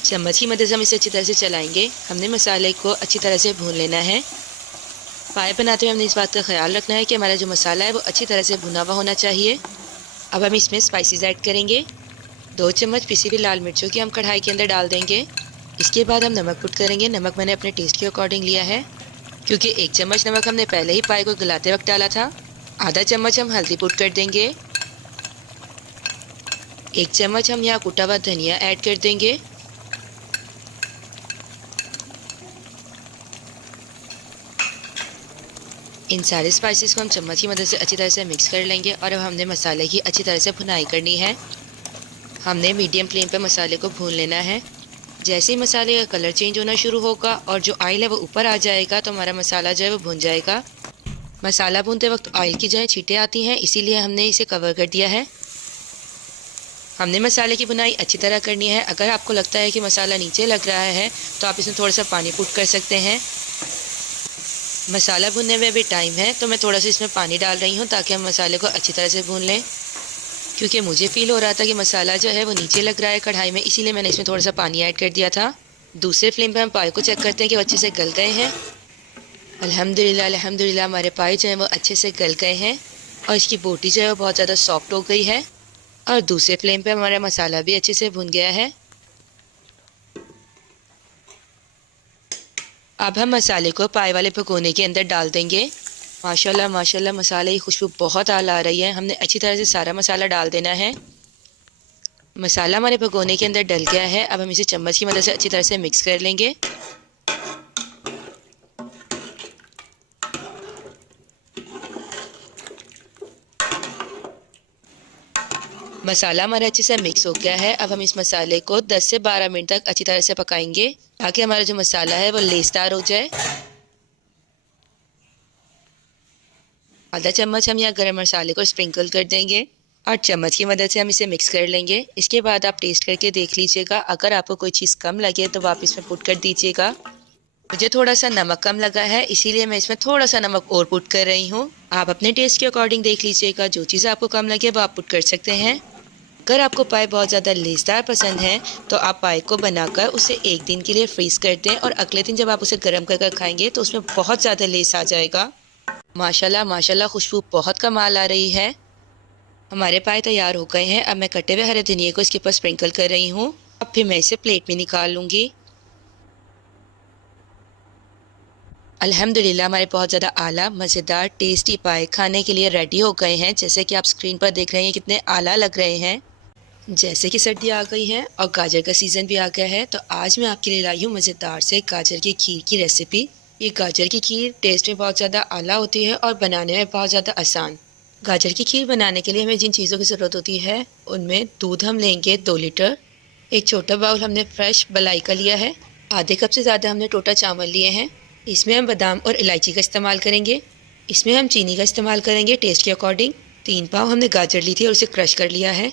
चम्मच की मदद से हम इसे अच्छी तरह से चलाएंगे। हमने मसाले को अच्छी तरह से भून लेना है। पाए बनाते हुए हमने इस बात का ख्याल रखना है कि हमारा जो मसाला है वो अच्छी तरह से भुना हुआ होना चाहिए। अब हम इसमें स्पाइसेस ऐड करेंगे। 2 चम्मच पिसी हुई लाल मिर्चों की हम कढ़ाई के अंदर डाल देंगे। इसके बाद हम नमक पुट करेंगे। नमक मैंने अपने टेस्ट के अकॉर्डिंग लिया है, क्योंकि 1 चम्मच नमक हमने पहले ही पाए को गलाते वक्त डाला था। आधा चम्मच हम हल्दी पुट कर देंगे। 1 चम्मच हम यहाँ कुटा हुआ धनिया ऐड कर देंगे। इन सारे स्पाइसेस को हम चम्मच की मदद से अच्छी तरह से मिक्स कर लेंगे। और अब हमने मसाले की अच्छी तरह से भुनाई करनी है। हमने मीडियम फ्लेम पर मसाले को भून लेना है। जैसे ही मसाले का कलर चेंज होना शुरू होगा और जो ऑयल है वो ऊपर आ जाएगा तो हमारा मसाला जो है वो भुन जाएगा। मसाला भूनते वक्त ऑयल की जो है छींटें आती हैं, इसीलिए हमने इसे कवर कर दिया है। हमने मसाले की भुनाई अच्छी तरह करनी है। अगर आपको लगता है कि मसाला नीचे लग रहा है तो आप इसमें थोड़ा सा पानी पुट कर सकते हैं। मसाला भुनने में भी टाइम है तो मैं थोड़ा सा इसमें पानी डाल रही हूँ ताकि हम मसाले को अच्छी तरह से भून लें, क्योंकि मुझे फ़ील हो रहा था कि मसाला जो है वो नीचे लग रहा है कढ़ाई में, इसीलिए मैंने इसमें थोड़ा सा पानी ऐड कर दिया था। दूसरे फ्लेम पे हम पाए को चेक करते हैं कि वो अच्छे से गल गए हैं। अल्हम्दुलिल्लाह अल्हम्दुलिल्लाह हमारे पाए जो है वो अच्छे से गल गए हैं और इसकी बोटी जो है वो बहुत ज़्यादा सॉफ्ट हो गई है। और दूसरे फ्लेम पे हमारा मसाला भी अच्छे से भुन गया है। अब हम मसाले को पाए वाले भगोने के अंदर डाल देंगे। माशाल्लाह माशाल्लाह मसाले की खुशबू बहुत आला आ रही है। हमने अच्छी तरह से सारा मसाला डाल देना है। मसाला हमारे भगोने के अंदर डल गया है। अब हम इसे चम्मच की मदद से अच्छी तरह से मिक्स कर लेंगे। मसाला हमारा अच्छे से मिक्स हो गया है। अब हम इस मसाले को 10 से 12 मिनट तक अच्छी तरह से पकाएंगे ताकि हमारा जो मसाला है वो लेसदार हो जाए। आधा चम्मच हम यहाँ गरम मसाले को स्प्रिंकल कर देंगे और चम्मच की मदद से हम इसे मिक्स कर लेंगे। इसके बाद आप टेस्ट करके देख लीजिएगा। अगर आपको कोई चीज़ कम लगे तो आप इसमें पुट कर दीजिएगा। मुझे थोड़ा सा नमक कम लगा है, इसीलिए मैं इसमें थोड़ा सा नमक और पुट कर रही हूँ। आप अपने टेस्ट के अकॉर्डिंग देख लीजिएगा। जो चीज़ आपको कम लगे वो आप पुट कर सकते हैं। अगर आपको पाए बहुत ज़्यादा लेसदार पसंद है तो आप पाए को बनाकर उसे 1 दिन के लिए फ्रीज़ कर दें और अगले दिन जब आप उसे गर्म कर खाएंगे तो उसमें बहुत ज़्यादा लेस आ जाएगा। माशाल्लाह माशाल्लाह खुशबू बहुत कमाल आ रही है। हमारे पाए तैयार हो गए हैं। अब मैं कटे हुए हरे धनिया को इसके ऊपर स्प्रिंकल कर रही हूँ। अब फिर मैं इसे प्लेट में निकाल लूँगी। अल्हम्दुलिल्लाह हमारे बहुत ज़्यादा आला मज़ेदार टेस्टी पाए खाने के लिए रेडी हो गए हैं। जैसे कि आप स्क्रीन पर देख रहे हैं कितने आला लग रहे हैं। जैसे कि सर्दी आ गई है और गाजर का सीज़न भी आ गया है तो आज मैं आपके लिए लाई हूँ मज़ेदार से गाजर की खीर की रेसिपी। ये गाजर की खीर टेस्ट में बहुत ज़्यादा आला होती है और बनाने में बहुत ज़्यादा आसान। गाजर की खीर बनाने के लिए हमें जिन चीज़ों की ज़रूरत होती है उनमें दूध हम लेंगे 2 लीटर। एक छोटा बाउल हमने फ्रेश मलाई का लिया है। आधे कप से ज़्यादा हमने टोटा चावल लिए हैं। इसमें हम बादाम और इलायची का इस्तेमाल करेंगे। इसमें हम चीनी का इस्तेमाल करेंगे टेस्ट के अकॉर्डिंग। 3 पाव हमने गाजर ली थी और उसे क्रश कर लिया है।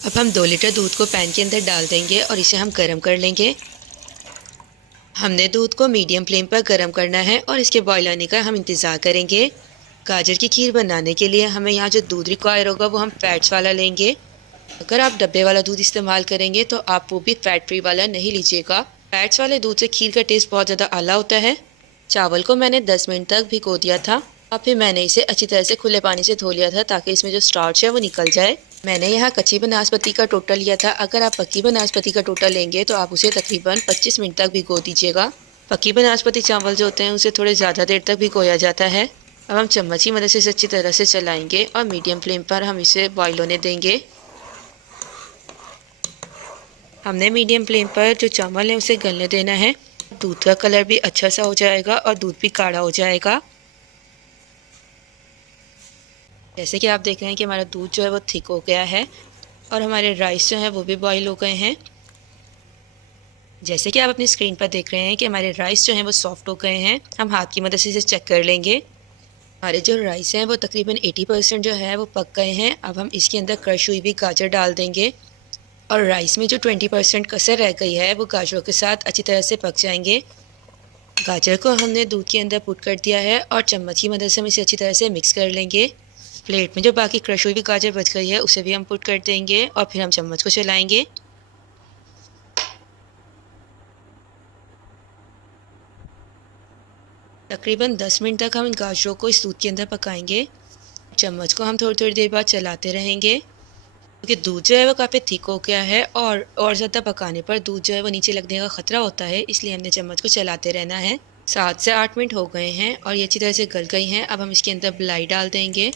अब हम 2 लीटर दूध को पैन के अंदर डाल देंगे और इसे हम गर्म कर लेंगे। हमने दूध को मीडियम फ्लेम पर गर्म करना है और इसके बॉयल आने का हम इंतज़ार करेंगे। गाजर की खीर बनाने के लिए हमें यहाँ जो दूध रिक्वायर होगा वो हम फैट्स वाला लेंगे। अगर आप डब्बे वाला दूध इस्तेमाल करेंगे तो आप वो भी फैट फ्री वाला नहीं लीजिएगा। फैट्स वाले दूध से खीर का टेस्ट बहुत ज़्यादा आला होता है। चावल को मैंने 10 मिनट तक भिगो दिया था और फिर मैंने इसे अच्छी तरह से खुले पानी से धो लिया था ताकि इसमें जो स्टार्च है वो निकल जाए। मैंने यहाँ कच्ची बनास्पति का टोटा लिया था। अगर आप पक्की बनास्पति का टोटा लेंगे तो आप उसे तकरीबन 25 मिनट तक भिगो दीजिएगा। पक्की बनास्पति चावल जो होते हैं उसे थोड़े ज़्यादा देर तक भिगोया जाता है। अब हम चम्मच की मदद से इसे अच्छी तरह से चलाएंगे और मीडियम फ्लेम पर हम इसे बॉईल होने देंगे। हमने मीडियम फ्लेम पर जो चावल है उसे गलने देना है। दूध का कलर भी अच्छा सा हो जाएगा और दूध भी गाढ़ा हो जाएगा। जैसे कि आप देख रहे हैं कि हमारा दूध जो है वो थिक हो गया है और हमारे राइस जो हैं वो भी बॉईल हो गए हैं। जैसे कि आप अपनी स्क्रीन पर देख रहे हैं कि हमारे राइस जो हैं वो सॉफ्ट हो गए हैं। हम हाथ की मदद से इसे चेक कर लेंगे। हमारे जो राइस हैं वो तकरीबन 80% जो है वो पक गए हैं। अब हम इसके अंदर क्रश हुई भी गाजर डाल देंगे और राइस में जो 20% कसर रह गई है वो गाजरों के साथ अच्छी तरह से पक जाएंगे। गाजर को हमने दूध के अंदर पुट कर दिया है और चम्मच की मदद से हम इसे अच्छी तरह से मिक्स कर लेंगे। प्लेट में जो बाकी क्रश हुई भी गाजर बच गई है उसे भी हम पुट कर देंगे और फिर हम चम्मच को चलाएंगे। तकरीबन 10 मिनट तक हम इन गाजरों को इस दूध के अंदर पकाएंगे। चम्मच को हम थोड़ी थोड़ी देर बाद चलाते रहेंगे क्योंकि दूध जो है वो काफ़ी थिक हो गया है और ज़्यादा पकाने पर दूध जो है वो नीचे लगने का ख़तरा होता है, इसलिए हमने चम्मच को चलाते रहना है। 7 से 8 मिनट हो गए हैं और ये अच्छी तरह से गल गई हैं। अब हम इसके अंदर मलाई डाल देंगे।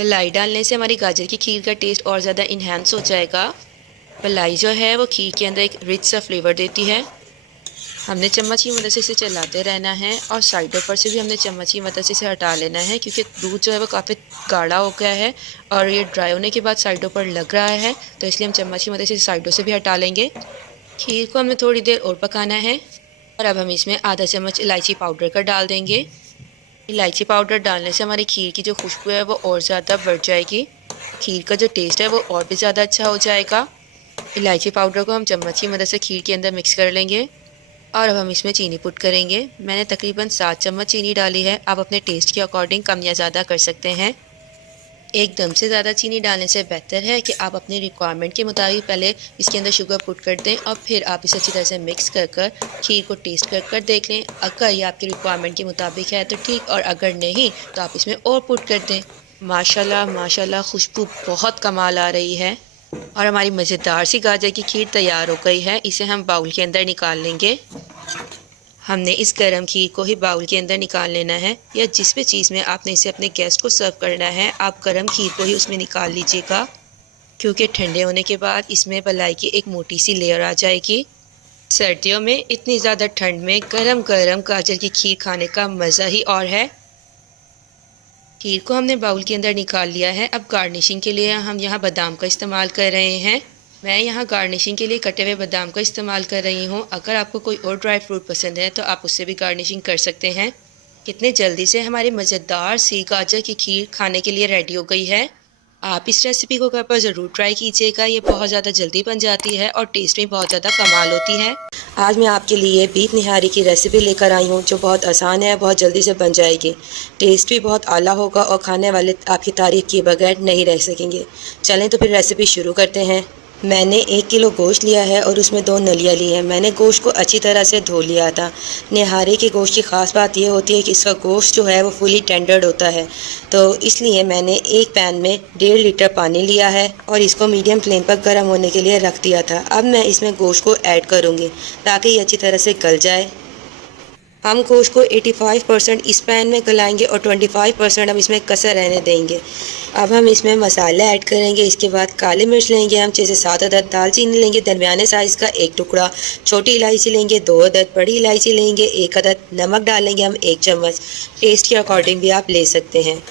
मलाई डालने से हमारी गाजर की खीर का टेस्ट और ज़्यादा इन्हेंस हो जाएगा। मलाई जो है वो खीर के अंदर एक रिच सा फ्लेवर देती है। हमने चम्मच की मदद से इसे चलाते रहना है और साइडों पर से भी हमने चम्मच की मदद से इसे हटा लेना है क्योंकि दूध जो है वो काफ़ी गाढ़ा हो गया है और ये ड्राई होने के बाद साइडों पर लग रहा है, तो इसलिए हम चम्मच की मदद से साइडों से भी हटा लेंगे। खीर को हमें थोड़ी देर और पकाना है और अब हम इसमें आधा चम्मच इलायची पाउडर का डाल देंगे। इलायची पाउडर डालने से हमारी खीर की जो खुशबू है वो और ज़्यादा बढ़ जाएगी। खीर का जो टेस्ट है वो और भी ज़्यादा अच्छा हो जाएगा। इलायची पाउडर को हम चम्मच की मदद से खीर के अंदर मिक्स कर लेंगे और अब हम इसमें चीनी पुट करेंगे। मैंने तकरीबन 7 चम्मच चीनी डाली है। आप अपने टेस्ट के अकॉर्डिंग कम या ज़्यादा कर सकते हैं। एकदम से ज़्यादा चीनी डालने से बेहतर है कि आप अपनी रिक्वायरमेंट के मुताबिक पहले इसके अंदर शुगर पुट कर दें और फिर आप इसे अच्छी तरह से मिक्स कर कर खीर को टेस्ट कर कर देख लें। अगर ये आपकी रिक्वायरमेंट के मुताबिक है तो ठीक, और अगर नहीं तो आप इसमें और पुट कर दें। माशाल्लाह माशाल्लाह खुशबू बहुत कमाल आ रही है और हमारी मज़ेदार सी गाजर की खीर तैयार हो गई है। इसे हम बाउल के अंदर निकाल लेंगे। हमने इस गरम खीर को ही बाउल के अंदर निकाल लेना है या जिस भी चीज़ में आपने इसे अपने गेस्ट को सर्व करना है आप गरम खीर को ही उसमें निकाल लीजिएगा क्योंकि ठंडे होने के बाद इसमें मलाई की एक मोटी सी लेयर आ जाएगी। सर्दियों में इतनी ज़्यादा ठंड में गरम गरम गाजर की खीर खाने का मज़ा ही और है। खीर को हमने बाउल के अंदर निकाल लिया है। अब गार्निशिंग के लिए हम यहाँ बादाम का इस्तेमाल कर रहे हैं। मैं यहाँ गार्निशिंग के लिए कटे हुए बादाम का इस्तेमाल कर रही हूँ। अगर आपको कोई और ड्राई फ्रूट पसंद है तो आप उससे भी गार्निशिंग कर सकते हैं। कितने जल्दी से हमारी मज़ेदार सी गाजर की खीर खाने के लिए रेडी हो गई है। आप इस रेसिपी को घर पर ज़रूर ट्राई कीजिएगा। ये बहुत ज़्यादा जल्दी बन जाती है और टेस्ट में बहुत ज़्यादा कमाल होती है। आज मैं आपके लिए बीफ निहारी की रेसिपी लेकर आई हूँ जो बहुत आसान है, बहुत जल्दी से बन जाएगी। टेस्ट भी बहुत आला होगा और खाने वाले आपकी तारीफ़ किए बगैर नहीं रह सकेंगे। चलें तो फिर रेसिपी शुरू करते हैं। मैंने 1 किलो गोश्त लिया है और उसमें 2 नलियाँ ली हैं। मैंने गोश्त को अच्छी तरह से धो लिया था। निहारे के गोश्त की ख़ास बात यह होती है कि इसका गोश्त जो है वो फुली टेंडर्ड होता है, तो इसलिए मैंने एक पैन में 1.5 लीटर पानी लिया है और इसको मीडियम फ्लेम पर गर्म होने के लिए रख दिया था। अब मैं इसमें गोश्त को ऐड करूँगी ताकि ये अच्छी तरह से गल जाए। हम गोश्त को 85% इस पैन में गलाएंगे और 25% हम इसमें कसर रहने देंगे। अब हम इसमें मसाले ऐड करेंगे। इसके बाद काली मिर्च लेंगे हम 6 से 7 अदद, दालचीनी लेंगे दरमियाने साइज़ का 1 टुकड़ा, छोटी इलायची लेंगे 2 अदद, बड़ी इलायची लेंगे 1 अदद, नमक डालेंगे हम 1 चम्मच, टेस्ट के अकॉर्डिंग भी आप ले सकते हैं।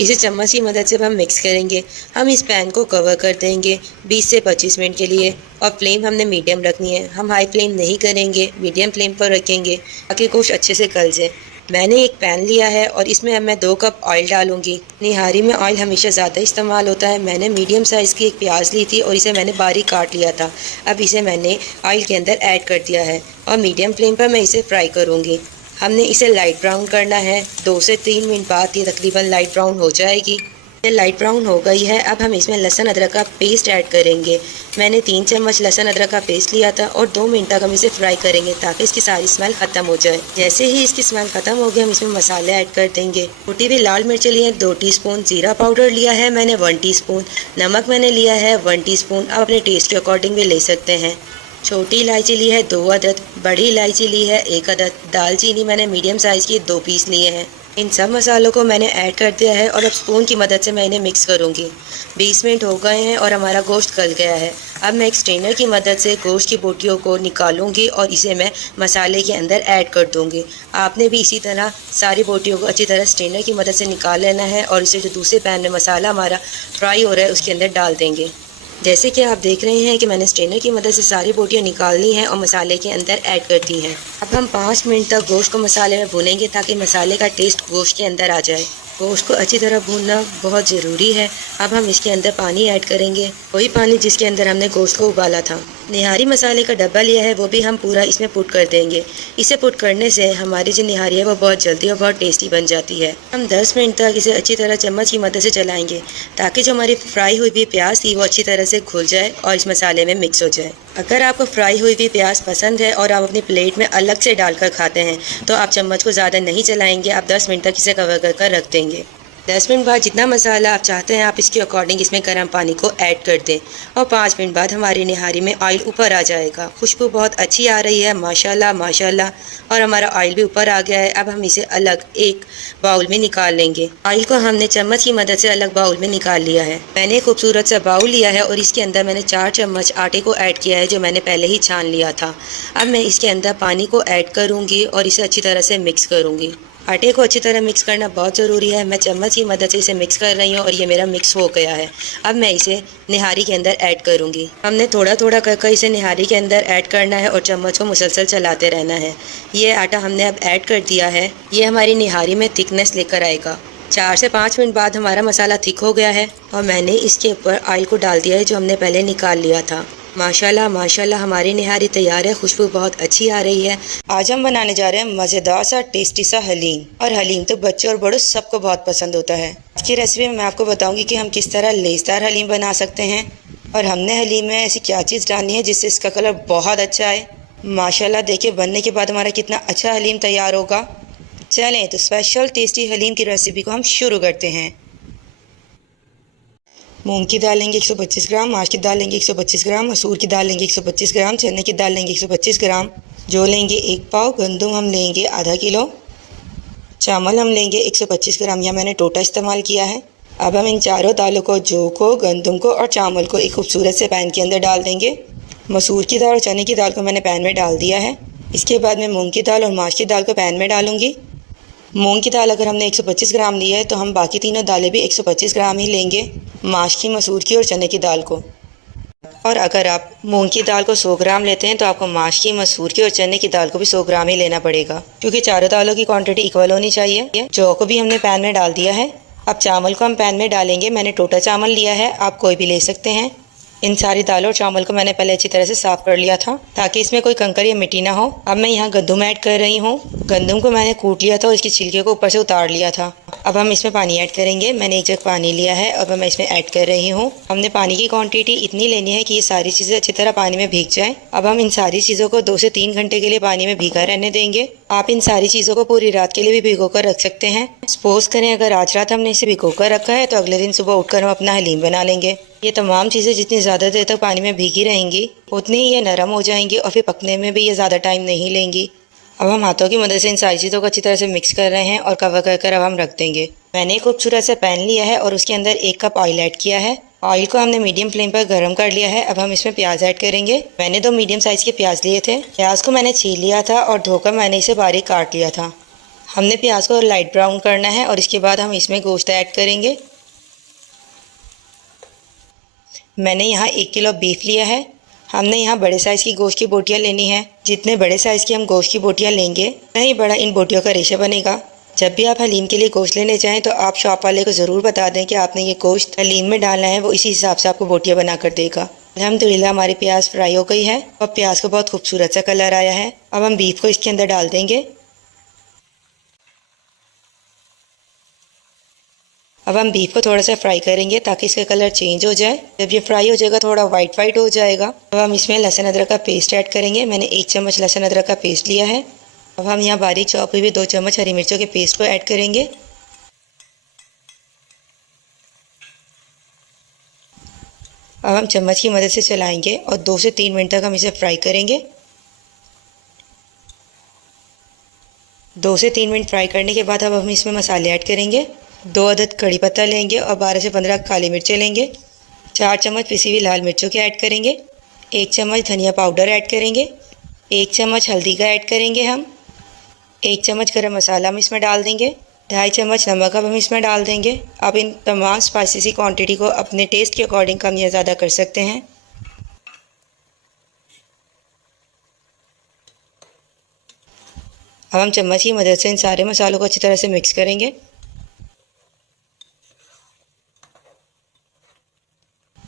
इसे चम्मच की मदद से हम मिक्स करेंगे। हम इस पैन को कवर कर देंगे 20 से 25 मिनट के लिए और फ्लेम हमने मीडियम रखनी है। हम हाई फ्लेम नहीं करेंगे, मीडियम फ्लेम पर रखेंगे ताकि गोश्त अच्छे से गल जाए। मैंने एक पैन लिया है और इसमें अब मैं 2 कप ऑयल डालूंगी। निहारी में ऑयल हमेशा ज़्यादा इस्तेमाल होता है। मैंने मीडियम साइज़ की एक प्याज ली थी और इसे मैंने बारीक काट लिया था। अब इसे मैंने ऑयल के अंदर ऐड कर दिया है और मीडियम फ्लेम पर मैं इसे फ्राई करूँगी। हमने इसे लाइट ब्राउन करना है। 2 से 3 मिनट बाद ये तकरीबन लाइट ब्राउन हो जाएगी। ये लाइट ब्राउन हो गई है। अब हम इसमें लहसुन अदरक का पेस्ट ऐड करेंगे। मैंने 3 चम्मच लहसुन अदरक का पेस्ट लिया था और 2 मिनट तक हम इसे फ्राई करेंगे ताकि इसकी सारी स्मेल ख़त्म हो जाए। जैसे ही इसकी स्मेल ख़त्म हो गई हम इसमें मसाले ऐड कर देंगे। कुटी हुई लाल मिर्चें लिए 2 टीस्पून, जीरा पाउडर लिया है मैंने 1 टीस्पून, नमक मैंने लिया है 1 टीस्पून। आप अपने टेस्ट के अकॉर्डिंग भी ले सकते हैं। छोटी इलायची ली है 2 अदद, बड़ी इलायची ली है 1 अदद, दालचीनी मैंने मीडियम साइज़ की 2 पीस लिए हैं। इन सब मसालों को मैंने ऐड कर दिया है और अब स्पून की मदद से मैं इन्हें मिक्स करूँगी। 20 मिनट हो गए हैं और हमारा गोश्त गल गया है। अब मैं एक स्ट्रेनर की मदद से गोश्त की बोटियों को निकालूंगी और इसे मैं मसाले के अंदर ऐड कर दूंगी। आपने भी इसी तरह सारी बोटियों को अच्छी तरह स्ट्रेनर की मदद से निकाल लेना है और इसे जो दूसरे पैन में मसाला हमारा फ्राई हो रहा है उसके अंदर डाल देंगे। जैसे कि आप देख रहे हैं कि मैंने स्ट्रेनर की मदद से सारी बोटियां निकाल ली हैं और मसाले के अंदर ऐड कर दी हैं। अब हम 5 मिनट तक गोश्त को मसाले में भूनेंगे ताकि मसाले का टेस्ट गोश्त के अंदर आ जाए। गोश्त को अच्छी तरह भूनना बहुत ज़रूरी है। अब हम इसके अंदर पानी ऐड करेंगे, वही पानी जिसके अंदर हमने गोश्त को उबाला था। निहारी मसाले का डब्बा लिया है वो भी हम पूरा इसमें पुट कर देंगे। इसे पुट करने से हमारी जो निहारी है वो बहुत जल्दी और बहुत टेस्टी बन जाती है। हम 10 मिनट तक इसे अच्छी तरह चम्मच की मदद से चलाएंगे ताकि जो हमारी फ्राई हुई हुई प्याज थी वो अच्छी तरह से घुल जाए और इस मसाले में मिक्स हो जाए। अगर आपको फ्राई हुई हुई प्याज पसंद है और आप अपनी प्लेट में अलग से डालकर खाते हैं तो आप चम्मच को ज़्यादा नहीं चलाएंगे, आप 10 मिनट तक इसे कवर कर रख देंगे। 10 मिनट बाद जितना मसाला आप चाहते हैं आप इसके अकॉर्डिंग इसमें गर्म पानी को ऐड कर दें और 5 मिनट बाद हमारी निहारी में ऑयल ऊपर आ जाएगा। खुशबू बहुत अच्छी आ रही है, माशाल्लाह माशाल्लाह, और हमारा ऑयल भी ऊपर आ गया है। अब हम इसे अलग एक बाउल में निकाल लेंगे। ऑयल को हमने चम्मच की मदद से अलग बाउल में निकाल लिया है। मैंने एक खूबसूरत सा बाउल लिया है और इसके अंदर मैंने 4 चम्मच आटे को ऐड किया है जो मैंने पहले ही छान लिया था। अब मैं इसके अंदर पानी को ऐड करूँगी और इसे अच्छी तरह से मिक्स करूँगी। आटे को अच्छी तरह मिक्स करना बहुत ज़रूरी है। मैं चम्मच की मदद से इसे मिक्स कर रही हूँ और ये मेरा मिक्स हो गया है। अब मैं इसे निहारी के अंदर ऐड करूँगी। हमने थोड़ा थोड़ा कर इसे निहारी के अंदर ऐड करना है और चम्मच को मुसलसल चलाते रहना है। ये आटा हमने अब ऐड कर दिया है। ये हमारी निहारी में थिकनेस लेकर आएगा। 4 से 5 मिनट बाद हमारा मसाला थिक हो गया है और मैंने इसके ऊपर ऑयल को डाल दिया है जो हमने पहले निकाल लिया था। माशाल्लाह माशाल्लाह हमारी निहारी तैयार है। खुशबू बहुत अच्छी आ रही है। आज हम बनाने जा रहे हैं मज़ेदार सा टेस्टी सा हलीम, और हलीम तो बच्चों और बड़ों सबको बहुत पसंद होता है। आज की रेसिपी में मैं आपको बताऊंगी कि हम किस तरह लेज़दार हलीम बना सकते हैं और हमने हलीम में ऐसी क्या चीज़ डालनी है जिससे इसका कलर बहुत अच्छा आए। माशाल्लाह देखिए बनने के बाद हमारा कितना अच्छा हलीम तैयार होगा। चलें तो स्पेशल टेस्टी हलीम की रेसिपी को हम शुरू करते हैं। मूंग की दाल लेंगे 125 ग्राम, माश की दाल लेंगे 125 ग्राम, मसूर की दाल लेंगे 125 ग्राम, चने की दाल लेंगे 125 ग्राम, जौ लेंगे 1 पाव, गंदम हम लेंगे आधा किलो, चावल हम लेंगे 125 ग्राम, या मैंने टोटा इस्तेमाल किया है। अब हम इन चारों दालों को, जौ को, गंदम को और चावल को एक खूबसूरत से पैन के अंदर डाल देंगे। मसूर की दाल और चने की दाल को मैंने पैन में डाल दिया है। इसके बाद मैं मूँग की दाल और माश की दाल को पैन में डालूँगी। मूंग की दाल अगर हमने 125 ग्राम ली है तो हम बाकी तीनों दालें भी 125 ग्राम ही लेंगे, माश की, मसूर की और चने की दाल को। और अगर आप मूंग की दाल को 100 ग्राम लेते हैं तो आपको माश की, मसूर की और चने की दाल को भी 100 ग्राम ही लेना पड़ेगा, क्योंकि चारों दालों की क्वांटिटी इक्वल होनी चाहिए। जौ को भी हमने पैन में डाल दिया है। अब चावल को हम पैन में डालेंगे। मैंने टोटा चावल लिया है, आप कोई भी ले सकते हैं। इन सारी दालों और चावल को मैंने पहले अच्छी तरह से साफ़ कर लिया था ताकि इसमें कोई कंकर या मिट्टी ना हो। अब मैं यहाँ गंदम ऐड कर रही हूँ। गंदम को मैंने कूट लिया था और इसकी छिलके को ऊपर से उतार लिया था। अब हम इसमें पानी ऐड करेंगे। मैंने 1 जग पानी लिया है और मैं इसमें ऐड कर रही हूँ। हमने पानी की क्वांटिटी इतनी लेनी है कि ये सारी चीज़ें अच्छी तरह पानी में भीग जाएं। अब हम इन सारी चीज़ों को 2 से 3 घंटे के लिए पानी में भीगा रहने देंगे। आप इन सारी चीज़ों को पूरी रात के लिए भी भिगो कर रख सकते हैं। सपोज करें अगर आज रात हमने इसे भिगो कर रखा है तो अगले दिन सुबह उठकर हम अपना हलीम बना लेंगे। ये तमाम चीज़ें जितनी ज़्यादा देर तक पानी में भीगी रहेंगी उतनी ही ये नरम हो जाएंगी और फिर पकने में भी ये ज़्यादा टाइम नहीं लेंगी। अब हम हाथों की मदद से इन सारी चीज़ों को अच्छी तरह से मिक्स कर रहे हैं और कवर कर अब हम रख देंगे। मैंने एक खूबसूरत सा पैन लिया है और उसके अंदर 1 कप ऑयल ऐड किया है। ऑयल को हमने मीडियम फ्लेम पर गर्म कर लिया है। अब हम इसमें प्याज ऐड करेंगे। मैंने 2 मीडियम साइज़ के प्याज लिए थे। प्याज को मैंने छील लिया था और धोकर मैंने इसे बारीक काट लिया था। हमने प्याज को लाइट ब्राउन करना है और इसके बाद हम इसमें गोश्त ऐड करेंगे। मैंने यहाँ 1 किलो बीफ लिया है। हमने यहाँ बड़े साइज़ की गोश्त की बोटियाँ लेनी है। जितने बड़े साइज़ की हम गोश्त की बोटियाँ लेंगे उतना ही बड़ा इन बोटियों का रेशा बनेगा। जब भी आप हलीम के लिए गोश्त लेने जाएं तो आप शॉप वाले को ज़रूर बता दें कि आपने ये गोश्त हलीम में डालना है, वो इसी हिसाब से आपको बोटियाँ बना कर देगा। अल्हम्दुलिल्लाह हमारी प्याज फ्राई हो गई है और प्याज को बहुत खूबसूरत सा कलर आया है। अब हम बीफ को इसके अंदर डाल देंगे। अब हम बीफ को थोड़ा सा फ्राई करेंगे ताकि इसका कलर चेंज हो जाए। जब ये फ्राई हो जाएगा थोड़ा वाइट वाइट हो जाएगा। अब हम इसमें लहसुन अदरक का पेस्ट ऐड करेंगे। मैंने 1 चम्मच लहसुन अदरक का पेस्ट लिया है। अब हम यहाँ बारीक चॉप हुई 2 चम्मच हरी मिर्चों के पेस्ट को ऐड करेंगे। अब हम चम्मच की मदद से चलाएंगे और 2 से 3 मिनट तक हम इसे फ्राई करेंगे। 2 से 3 मिनट फ्राई करने के बाद अब हम इसमें मसाले ऐड करेंगे। 2 अदद कड़ी पत्ता लेंगे और 12 से 15 काली मिर्चें लेंगे। 4 चम्मच पिसी हुई लाल मिर्चों के ऐड करेंगे। 1 चम्मच धनिया पाउडर ऐड करेंगे। 1 चम्मच हल्दी का ऐड करेंगे हम। 1 चम्मच गरम मसाला हम इसमें डाल देंगे। 2.5 चम्मच नमक अब हम इसमें डाल देंगे। अब इन तमाम स्पाइसेस की क्वांटिटी को अपने टेस्ट के अकॉर्डिंग कम या ज़्यादा कर सकते हैं। अब हम चम्मच की मदद से इन सारे मसालों को अच्छी तरह से मिक्स करेंगे।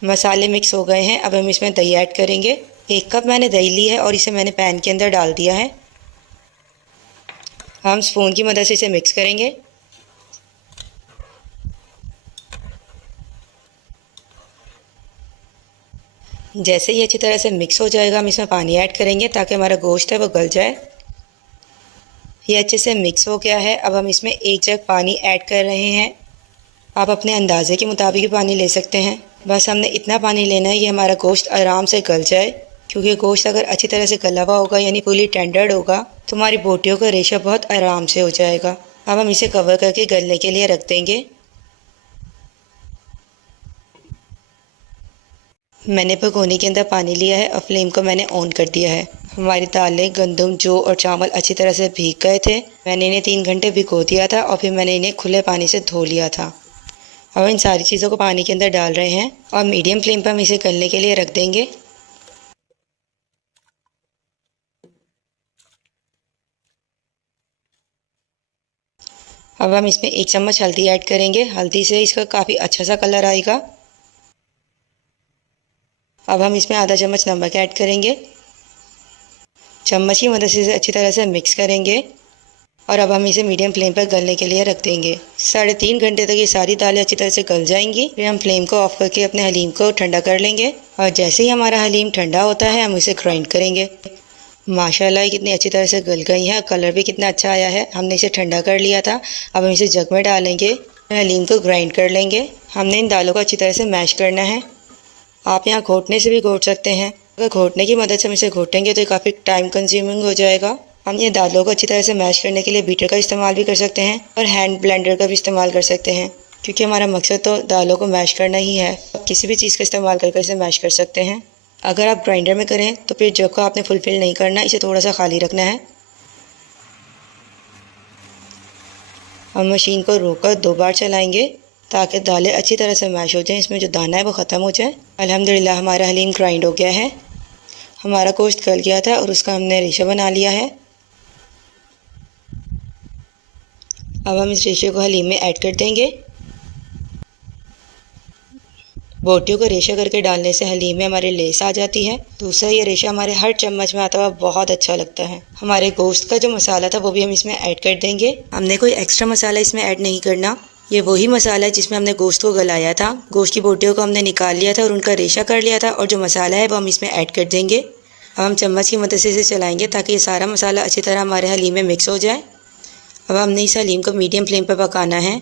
मसाले मिक्स हो गए हैं। अब हम इसमें दही ऐड करेंगे। 1 कप मैंने दही ली है और इसे मैंने पैन के अंदर डाल दिया है। हम स्पून की मदद से इसे मिक्स करेंगे। जैसे ही अच्छी तरह से मिक्स हो जाएगा हम इसमें पानी ऐड करेंगे ताकि हमारा गोश्त है वो गल जाए। ये अच्छे से मिक्स हो गया है। अब हम इसमें 1 जग पानी ऐड कर रहे हैं। आप अपने अंदाजे के मुताबिक पानी ले सकते हैं। बस हमने इतना पानी लेना है ये हमारा गोश्त आराम से गल जाए, क्योंकि गोश्त अगर अच्छी तरह से गला हुआ होगा यानी फुली टेंडर्ड होगा तो हमारी बोटियों का रेशा बहुत आराम से हो जाएगा। अब हम इसे कवर करके गलने के लिए रख देंगे। मैंने भगोने के अंदर पानी लिया है और फ्लेम को मैंने ऑन कर दिया है। हमारी दालें, गंदम, जौ और चावल अच्छी तरह से भीग गए थे। मैंने इन्हें 3 घंटे भिगो दिया था और फिर मैंने इन्हें खुले पानी से धो लिया था। अब इन सारी चीज़ों को पानी के अंदर डाल रहे हैं और मीडियम फ्लेम पर हम इसे गलने के लिए रख देंगे। अब हम इसमें 1 चम्मच हल्दी ऐड करेंगे। हल्दी से इसका काफ़ी अच्छा सा कलर आएगा। अब हम इसमें आधा चम्मच नमक ऐड करेंगे। चम्मच की मदद से इसे अच्छी तरह से मिक्स करेंगे और अब हम इसे मीडियम फ्लेम पर गलने के लिए रख देंगे। 3.5 घंटे तक ये सारी दालें अच्छी तरह से गल जाएंगी। फिर हम फ्लेम को ऑफ करके अपने हलीम को ठंडा कर लेंगे और जैसे ही हमारा हलीम ठंडा होता है हम इसे ग्राइंड करेंगे। माशाल्लाह कितनी अच्छी तरह से गल गई है, कलर भी कितना अच्छा आया है। हमने इसे ठंडा कर लिया था। अब हम इसे जग में डालेंगे, हलीम को ग्राइंड कर लेंगे। हमने इन दालों को अच्छी तरह से मैश करना है। आप यहाँ घोटने से भी घोट सकते हैं। अगर घोटने की मदद से हम इसे घोटेंगे तो ये काफ़ी टाइम कंज्यूमिंग हो जाएगा। हम ये दालों को अच्छी तरह से मैश करने के लिए बीटर का इस्तेमाल भी कर सकते हैं और हैंड ब्लेंडर का भी इस्तेमाल कर सकते हैं, क्योंकि हमारा मकसद तो दालों को मैश करना ही है। आप किसी भी चीज़ का इस्तेमाल करके इसे मैश कर सकते हैं। अगर आप ग्राइंडर में करें तो फिर जग को आपने फुलफिल नहीं करना, इसे थोड़ा सा खाली रखना है। हम मशीन को रोककर 2 बार चलाएंगे ताकि दालें अच्छी तरह से मैश हो जाएं, इसमें जो दाना है वो ख़त्म हो जाए। अल्हम्दुलिल्लाह हमारा हलीम ग्राइंड हो गया है। हमारा गोश्त गल गया था और उसका हमने रेशा बना लिया है। अब हम इस रेशे को हलीम में ऐड कर देंगे। बोटियों को रेशा करके डालने से हलीम में हमारे लेस आ जाती है। दूसरा, ये रेशा हमारे हर चम्मच में आता हुआ बहुत अच्छा लगता है। हमारे गोश्त का जो मसाला था वो भी हम इसमें ऐड कर देंगे। हमने कोई एक्स्ट्रा मसाला इसमें ऐड नहीं करना। ये वही मसाला है जिसमें हमने गोश्त को गलाया था। गोश्त की बोटियों को हमने निकाल लिया था और उनका रेशा कर लिया था और जो मसाला है वो हम इसमें ऐड कर देंगे। अब हम चम्मच की मदद से इसे चलाएंगे ताकि ये सारा मसाला अच्छी तरह हमारे हलीम में मिक्स हो जाए। अब हमने इस हलीम को मीडियम फ्लेम पर पकाना है।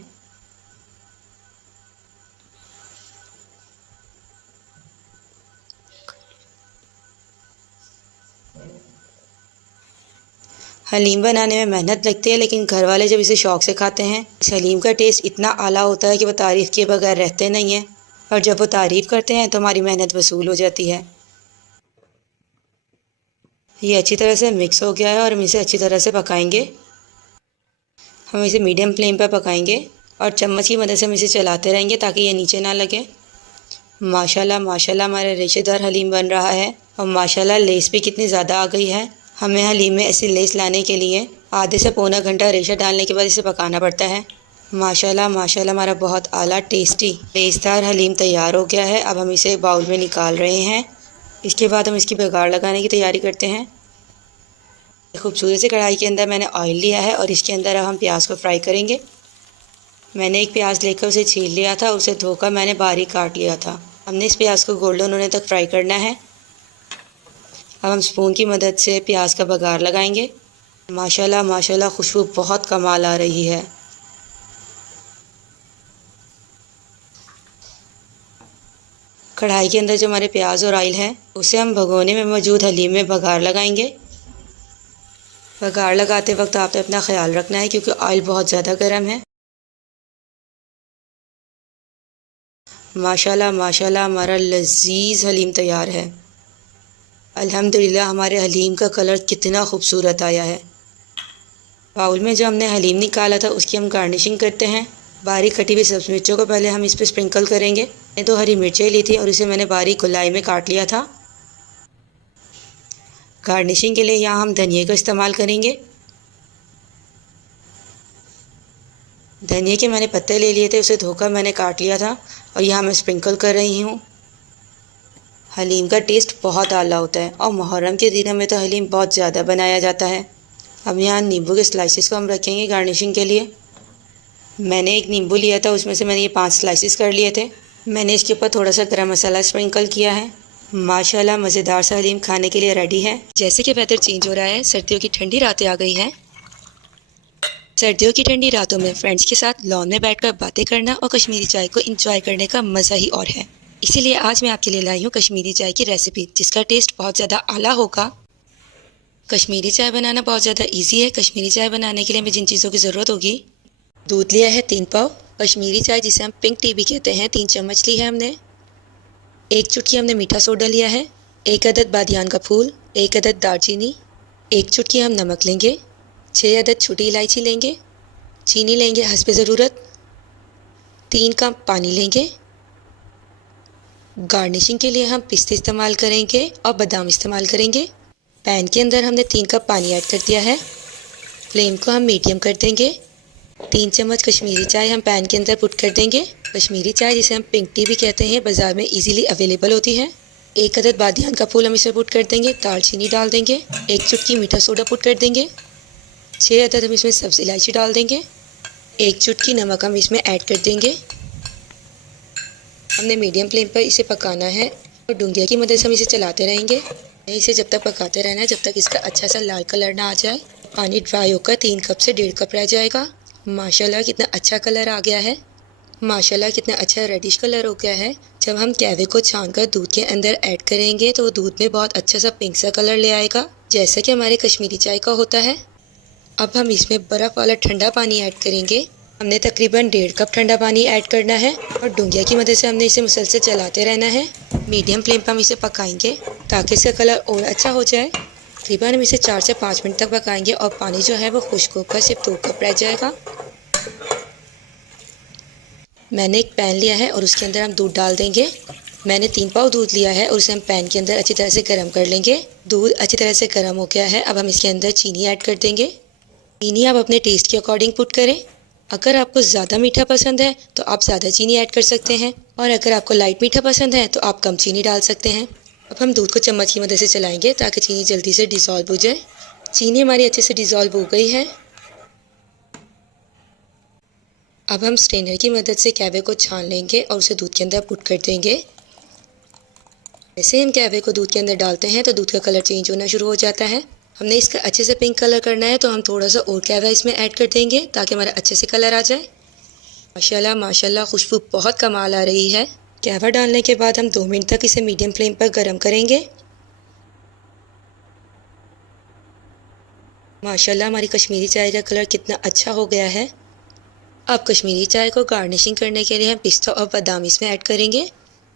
हलीम बनाने में मेहनत लगती है, लेकिन घर वाले जब इसे शौक़ से खाते हैं, इस हलीम का टेस्ट इतना आला होता है कि वो तारीफ़ किए बगैर रहते नहीं हैं। और जब वो तारीफ़ करते हैं तो हमारी मेहनत वसूल हो जाती है। ये अच्छी तरह से मिक्स हो गया है और हम इसे अच्छी तरह से पकाएंगे। हम इसे मीडियम फ्लेम पर पकाएंगे और चम्मच की मदद से हम इसे चलाते रहेंगे ताकि ये नीचे ना लगे। माशाल्लाह माशाल्लाह हमारा रेशेदार हलीम बन रहा है और माशाल्लाह लेस भी कितनी ज़्यादा आ गई है। हमें हलीम में ऐसी लेस लाने के लिए आधे से पौना घंटा रेशा डालने के बाद इसे पकाना पड़ता है। माशाल्लाह माशाल्लाह हमारा बहुत आला टेस्टी लेसदार हलीम तैयार हो गया है। अब हम इसे बाउल में निकाल रहे हैं। इसके बाद हम इसकी बघार लगाने की तैयारी करते हैं। खूबसूरत से कढ़ाई के अंदर मैंने ऑयल लिया है और इसके अंदर अब हम प्याज को फ्राई करेंगे। मैंने एक प्याज लेकर उसे छील लिया था, उसे धोकर मैंने बारीक काट लिया था। हमने इस प्याज को गोल्डन होने तक फ्राई करना है। अब हम स्पून की मदद से प्याज का बघार लगाएंगे। माशाल्लाह माशाल्लाह खुशबू बहुत कमाल आ रही है। कढ़ाई के अंदर जो हमारे प्याज और ऑयल है उसे हम भगोने में मौजूद हलीम में बघार लगाएंगे। बघार लगाते वक्त आपने अपना ख्याल रखना है क्योंकि ऑयल बहुत ज़्यादा गर्म है। माशाल्लाह माशाल्लाह हमारा लजीज हलीम तैयार है। अल्हम्दुलिल्लाह हमारे हलीम का कलर कितना खूबसूरत आया है। बाउल में जो हमने हलीम निकाला था उसकी हम गार्निशिंग करते हैं। बारीक कटी हुई सब्ज़ मिर्चों को पहले हम इस पर स्प्रिंकल करेंगे। मैंने 2 हरी मिर्चें ली थी और इसे मैंने बारीक गोलाई में काट लिया था। गार्निशिंग के लिए यहाँ हम धनिया का इस्तेमाल करेंगे। धनिया के मैंने पत्ते ले लिए थे, उसे धोकर मैंने काट लिया था और यहाँ मैं स्प्रिंकल कर रही हूँ। हलीम का टेस्ट बहुत आला होता है और मुहर्रम के दिनों में तो हलीम बहुत ज़्यादा बनाया जाता है। अब यहाँ नींबू के स्लाइसेस को हम रखेंगे गार्निशिंग के लिए। मैंने एक नींबू लिया था, उसमें से मैंने ये 5 स्लाइसेस कर लिए थे। मैंने इसके ऊपर थोड़ा सा गरम मसाला स्प्रिंकल किया है। माशाल्लाह मज़ेदार सा हलीम खाने के लिए रेडी है। जैसे कि वेदर चेंज हो रहा है, सर्दियों की ठंडी रातें आ गई हैं। सर्दियों की ठंडी रातों में फ्रेंड्स के साथ लॉन में बैठकर बातें करना और कश्मीरी चाय को एंजॉय करने का मज़ा ही और है। इसीलिए आज मैं आपके लिए लाई हूँ कश्मीरी चाय की रेसिपी, जिसका टेस्ट बहुत ज़्यादा आला होगा। कश्मीरी चाय बनाना बहुत ज़्यादा इजी है। कश्मीरी चाय बनाने के लिए हमें जिन चीज़ों की ज़रूरत होगी, दूध लिया है 3 पाव, कश्मीरी चाय जिसे हम पिंक टी भी कहते हैं 3 चम्मच ली है हमने, 1 चुटकी हमने मीठा सोडा लिया है, 1 अदद बादियान का फूल, 1 अदद दालचीनी, 1 चुटकी हम नमक लेंगे, 6 अदद छोटी इलायची लेंगे, चीनी लेंगे हस्ब ज़रूरत, 3 कप पानी लेंगे। गार्निशिंग के लिए हम पिस्ते इस्तेमाल करेंगे और बादाम इस्तेमाल करेंगे। पैन के अंदर हमने 3 कप पानी ऐड कर दिया है। फ्लेम को हम मीडियम कर देंगे। 3 चम्मच कश्मीरी चाय हम पैन के अंदर पुट कर देंगे। कश्मीरी चाय जिसे हम पिंक टी भी कहते हैं, बाज़ार में इजीली अवेलेबल होती है। 1 अदद बादियान का फूल हम इसमें पुट कर देंगे। दालचीनी डाल देंगे। 1 चुटकी मीठा सोडा पुट कर देंगे। 6 अदद हम इसमें सब्ज़ इलायची डाल देंगे। 1 चुटकी नमक हम इसमें ऐड कर देंगे। हमने मीडियम फ्लेम पर इसे पकाना है और डूंगिया की मदद से हम इसे चलाते रहेंगे। इसे जब तक पकाते रहना है जब तक इसका अच्छा सा लाल कलर ना आ जाए। पानी ड्राई होकर 3 कप से 1.5 कप रह जाएगा। माशाल्लाह कितना अच्छा कलर आ गया है। माशाल्लाह कितना अच्छा रेडिश कलर हो गया है। जब हम कहवे को छानकर दूध के अंदर ऐड करेंगे तो दूध में बहुत अच्छा सा पिंक सा कलर ले आएगा, जैसा कि हमारे कश्मीरी चाय का होता है। अब हम इसमें बर्फ़ वाला ठंडा पानी ऐड करेंगे। हमने तकरीबन 1.5 कप ठंडा पानी ऐड करना है और डूंगिया की मदद से हमने इसे मुसलसल चलाते रहना है। मीडियम फ्लेम पर हम इसे पकाएंगे ताकि इसका कलर और अच्छा हो जाए। तकरीबन हम इसे 4 से 5 मिनट तक पकाएंगे और पानी जो है वो खुश्क होकर सिर्फ 2 कप रह जाएगा। मैंने एक पैन लिया है और उसके अंदर हम दूध डाल देंगे। मैंने 3 पाव दूध लिया है और उसे हम पैन के अंदर अच्छी तरह से गर्म कर लेंगे। दूध अच्छी तरह से गर्म हो गया है। अब हम इसके अंदर चीनी ऐड कर देंगे। चीनी आप अपने टेस्ट के अकॉर्डिंग पुट करें। अगर आपको ज़्यादा मीठा पसंद है तो आप ज़्यादा चीनी ऐड कर सकते हैं और अगर आपको लाइट मीठा पसंद है तो आप कम चीनी डाल सकते हैं। अब हम दूध को चम्मच की मदद से चलाएंगे ताकि चीनी जल्दी से डिज़ोल्व हो जाए। चीनी हमारी अच्छे से डिज़ोल्व हो गई है। अब हम स्ट्रेनर की मदद से कहवे को छान लेंगे और उसे दूध के अंदर पुट कर देंगे। जैसे हम कहवे को दूध के अंदर डालते हैं तो दूध का कलर चेंज होना शुरू हो जाता है। हमने इसका अच्छे से पिंक कलर करना है तो हम थोड़ा सा और कहवा इसमें ऐड कर देंगे ताकि हमारा अच्छे से कलर आ जाए। माशाल्लाह माशाल्लाह खुशबू बहुत कमाल आ रही है। कहवा डालने के बाद हम 2 मिनट तक इसे मीडियम फ्लेम पर गर्म करेंगे। माशाल्लाह हमारी कश्मीरी चाय का कलर कितना अच्छा हो गया है। अब कश्मीरी चाय को गार्निशिंग करने के लिए हम पिस्ता और बादाम इसमें ऐड करेंगे।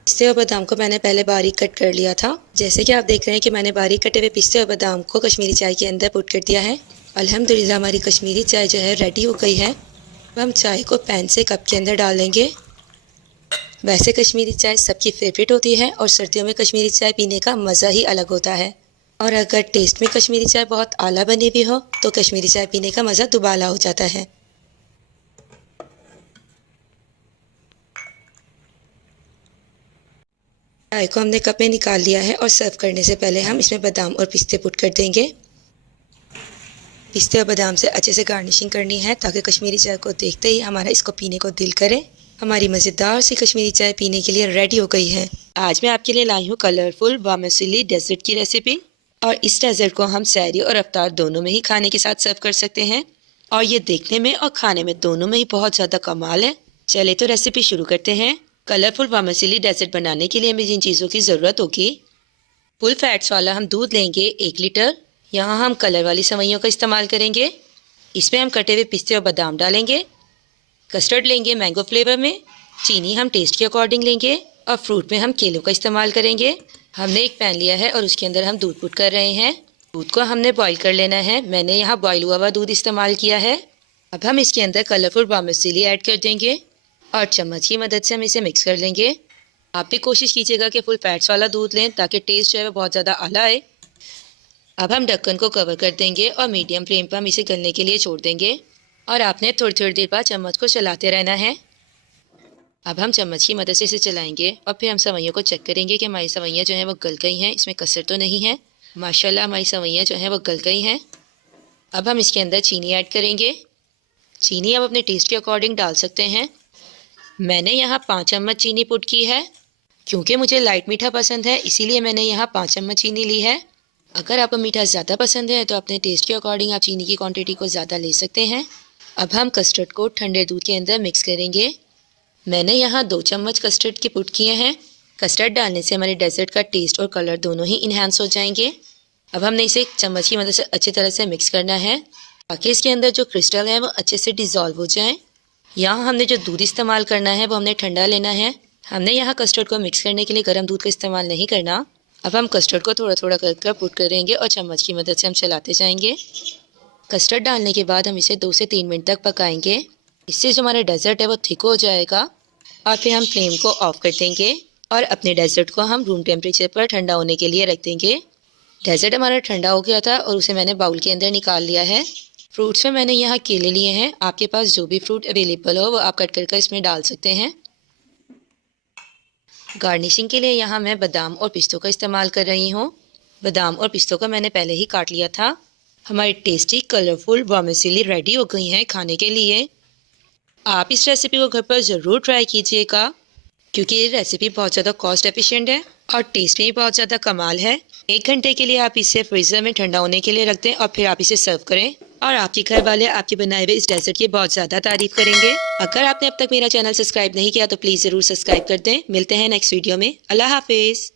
पिस्ते और बादाम को मैंने पहले बारीक कट कर लिया था। जैसे कि आप देख रहे हैं कि मैंने बारीक कटे हुए पिस्ते और बादाम को कश्मीरी चाय के अंदर पुट कर दिया है। अल्हम्दुलिल्लाह हमारी कश्मीरी चाय जो है रेडी हो गई है। अब हम चाय को पैन से कप के अंदर डाल लेंगे। वैसे कश्मीरी चाय सबकी फेवरेट होती है और सर्दियों में कश्मीरी चाय पीने का मज़ा ही अलग होता है। और अगर टेस्ट में कश्मीरी चाय बहुत आला बनी हुई हो तो कश्मीरी चाय पीने का मज़ा दुबाला हो जाता है। चाय को हमने कप में निकाल लिया है और सर्व करने से पहले हम इसमें बादाम और पिस्ते पुट कर देंगे। पिस्ते और बादाम से अच्छे से गार्निशिंग करनी है ताकि कश्मीरी चाय को देखते ही हमारा इसको पीने को दिल करे। हमारी मज़ेदार सी कश्मीरी चाय पीने के लिए रेडी हो गई है। आज मैं आपके लिए लाई हूँ कलरफुल वर्मिसेली डेजर्ट की रेसिपी और इस डेजर्ट को हम सहरी और अफ्तार दोनों में ही खाने के साथ सर्व कर सकते हैं और ये देखने में और खाने में दोनों में ही बहुत ज़्यादा कमाल है। चले तो रेसिपी शुरू करते हैं। कलरफुल वर्मिसेली डेजर्ट बनाने के लिए हमें जिन चीज़ों की ज़रूरत होगी, फुल फैट्स वाला हम दूध लेंगे 1 लीटर। यहाँ हम कलर वाली सेवइयों का इस्तेमाल करेंगे। इसमें हम कटे हुए पिस्ते और बादाम डालेंगे। कस्टर्ड लेंगे मैंगो फ्लेवर में। चीनी हम टेस्ट के अकॉर्डिंग लेंगे और फ्रूट में हम केलों का इस्तेमाल करेंगे। हमने एक पैन लिया है और उसके अंदर हम दूध पुट कर रहे हैं। दूध को हमने बॉईल कर लेना है। मैंने यहाँ बॉईल हुआ हुआ दूध इस्तेमाल किया है। अब हम इसके अंदर कलरफुल वर्मिसेली ऐड कर देंगे और चम्मच की मदद से हम इसे मिक्स कर लेंगे। आप भी कोशिश कीजिएगा कि फुल फैट्स वाला दूध लें ताकि टेस्ट जो है वो बहुत ज़्यादा आला आए। अब हम ढक्कन को कवर कर देंगे और मीडियम फ्लेम पर हम इसे गलने के लिए छोड़ देंगे और आपने थोड़ी थोड़ी देर बाद चम्मच को चलाते रहना है। अब हम चम्मच की मदद से इसे चलाएंगे और फिर हम सेवइयों को चेक करेंगे कि हमारी सेवइयाँ जो हैं वो गल गई हैं, इसमें कसर तो नहीं है। माशाल्लाह हमारी सेवइयाँ जो हैं वो गल गई हैं। अब हम इसके अंदर चीनी ऐड करेंगे। चीनी आप अपने टेस्ट के अकॉर्डिंग डाल सकते हैं। मैंने यहाँ 5 चम्मच चीनी पुट की है। क्योंकि मुझे लाइट मीठा पसंद है इसीलिए मैंने यहाँ 5 चम्मच चीनी ली है। अगर आपको मीठा ज़्यादा पसंद है तो अपने टेस्ट के अकॉर्डिंग आप चीनी की क्वांटिटी को ज़्यादा ले सकते हैं। अब हम कस्टर्ड को ठंडे दूध के अंदर मिक्स करेंगे। मैंने यहाँ 2 चम्मच कस्टर्ड के पुट किए हैं। कस्टर्ड डालने से हमारे डेजर्ट का टेस्ट और कलर दोनों ही इन्हांस हो जाएंगे। अब हमने इसे चम्मच की मदद से अच्छी तरह से मिक्स करना है ताकि इसके अंदर जो क्रिस्टल है वो अच्छे से डिज़ोल्व हो जाए। यहाँ हमने जो दूध इस्तेमाल करना है वो हमने ठंडा लेना है। हमने यहाँ कस्टर्ड को मिक्स करने के लिए गर्म दूध का इस्तेमाल नहीं करना। अब हम कस्टर्ड को थोड़ा थोड़ा कर पुट करेंगे और चम्मच की मदद से हम चलाते जाएंगे। कस्टर्ड डालने के बाद हम इसे 2 से 3 मिनट तक पकाएंगे। इससे जो हमारा डेजर्ट है वो थिक हो जाएगा और फिर हम फ्लेम को ऑफ कर देंगे और अपने डेजर्ट को हम रूम टेम्परेचर पर ठंडा होने के लिए रख देंगे। डेजर्ट हमारा ठंडा हो गया था और उसे मैंने बाउल के अंदर निकाल लिया है। फ्रूट्स में मैंने यहाँ केले लिए हैं। आपके पास जो भी फ्रूट अवेलेबल हो वो आप कट कर इसमें डाल सकते हैं। गार्निशिंग के लिए यहाँ मैं बादाम और पिस्तों का इस्तेमाल कर रही हूँ। बादाम और पिस्तों का मैंने पहले ही काट लिया था। हमारी टेस्टी कलरफुल वर्मिसेली रेडी हो गई हैं खाने के लिए। आप इस रेसिपी को घर पर ज़रूर ट्राई कीजिएगा क्योंकि ये रेसिपी बहुत ज़्यादा कॉस्ट एफिशिएंट है और टेस्ट में भी बहुत ज़्यादा कमाल है। 1 घंटे के लिए आप इसे फ्रीज़र में ठंडा होने के लिए रख दें और फिर आप इसे सर्व करें और आपके घर वाले आपके बनाए हुए इस डेजर्ट की बहुत ज़्यादा तारीफ करेंगे। अगर आपने अब तक मेरा चैनल सब्सक्राइब नहीं किया तो प्लीज़ ज़रूर सब्सक्राइब कर दें। मिलते हैं नेक्स्ट वीडियो में। अल्लाह हाफिज़।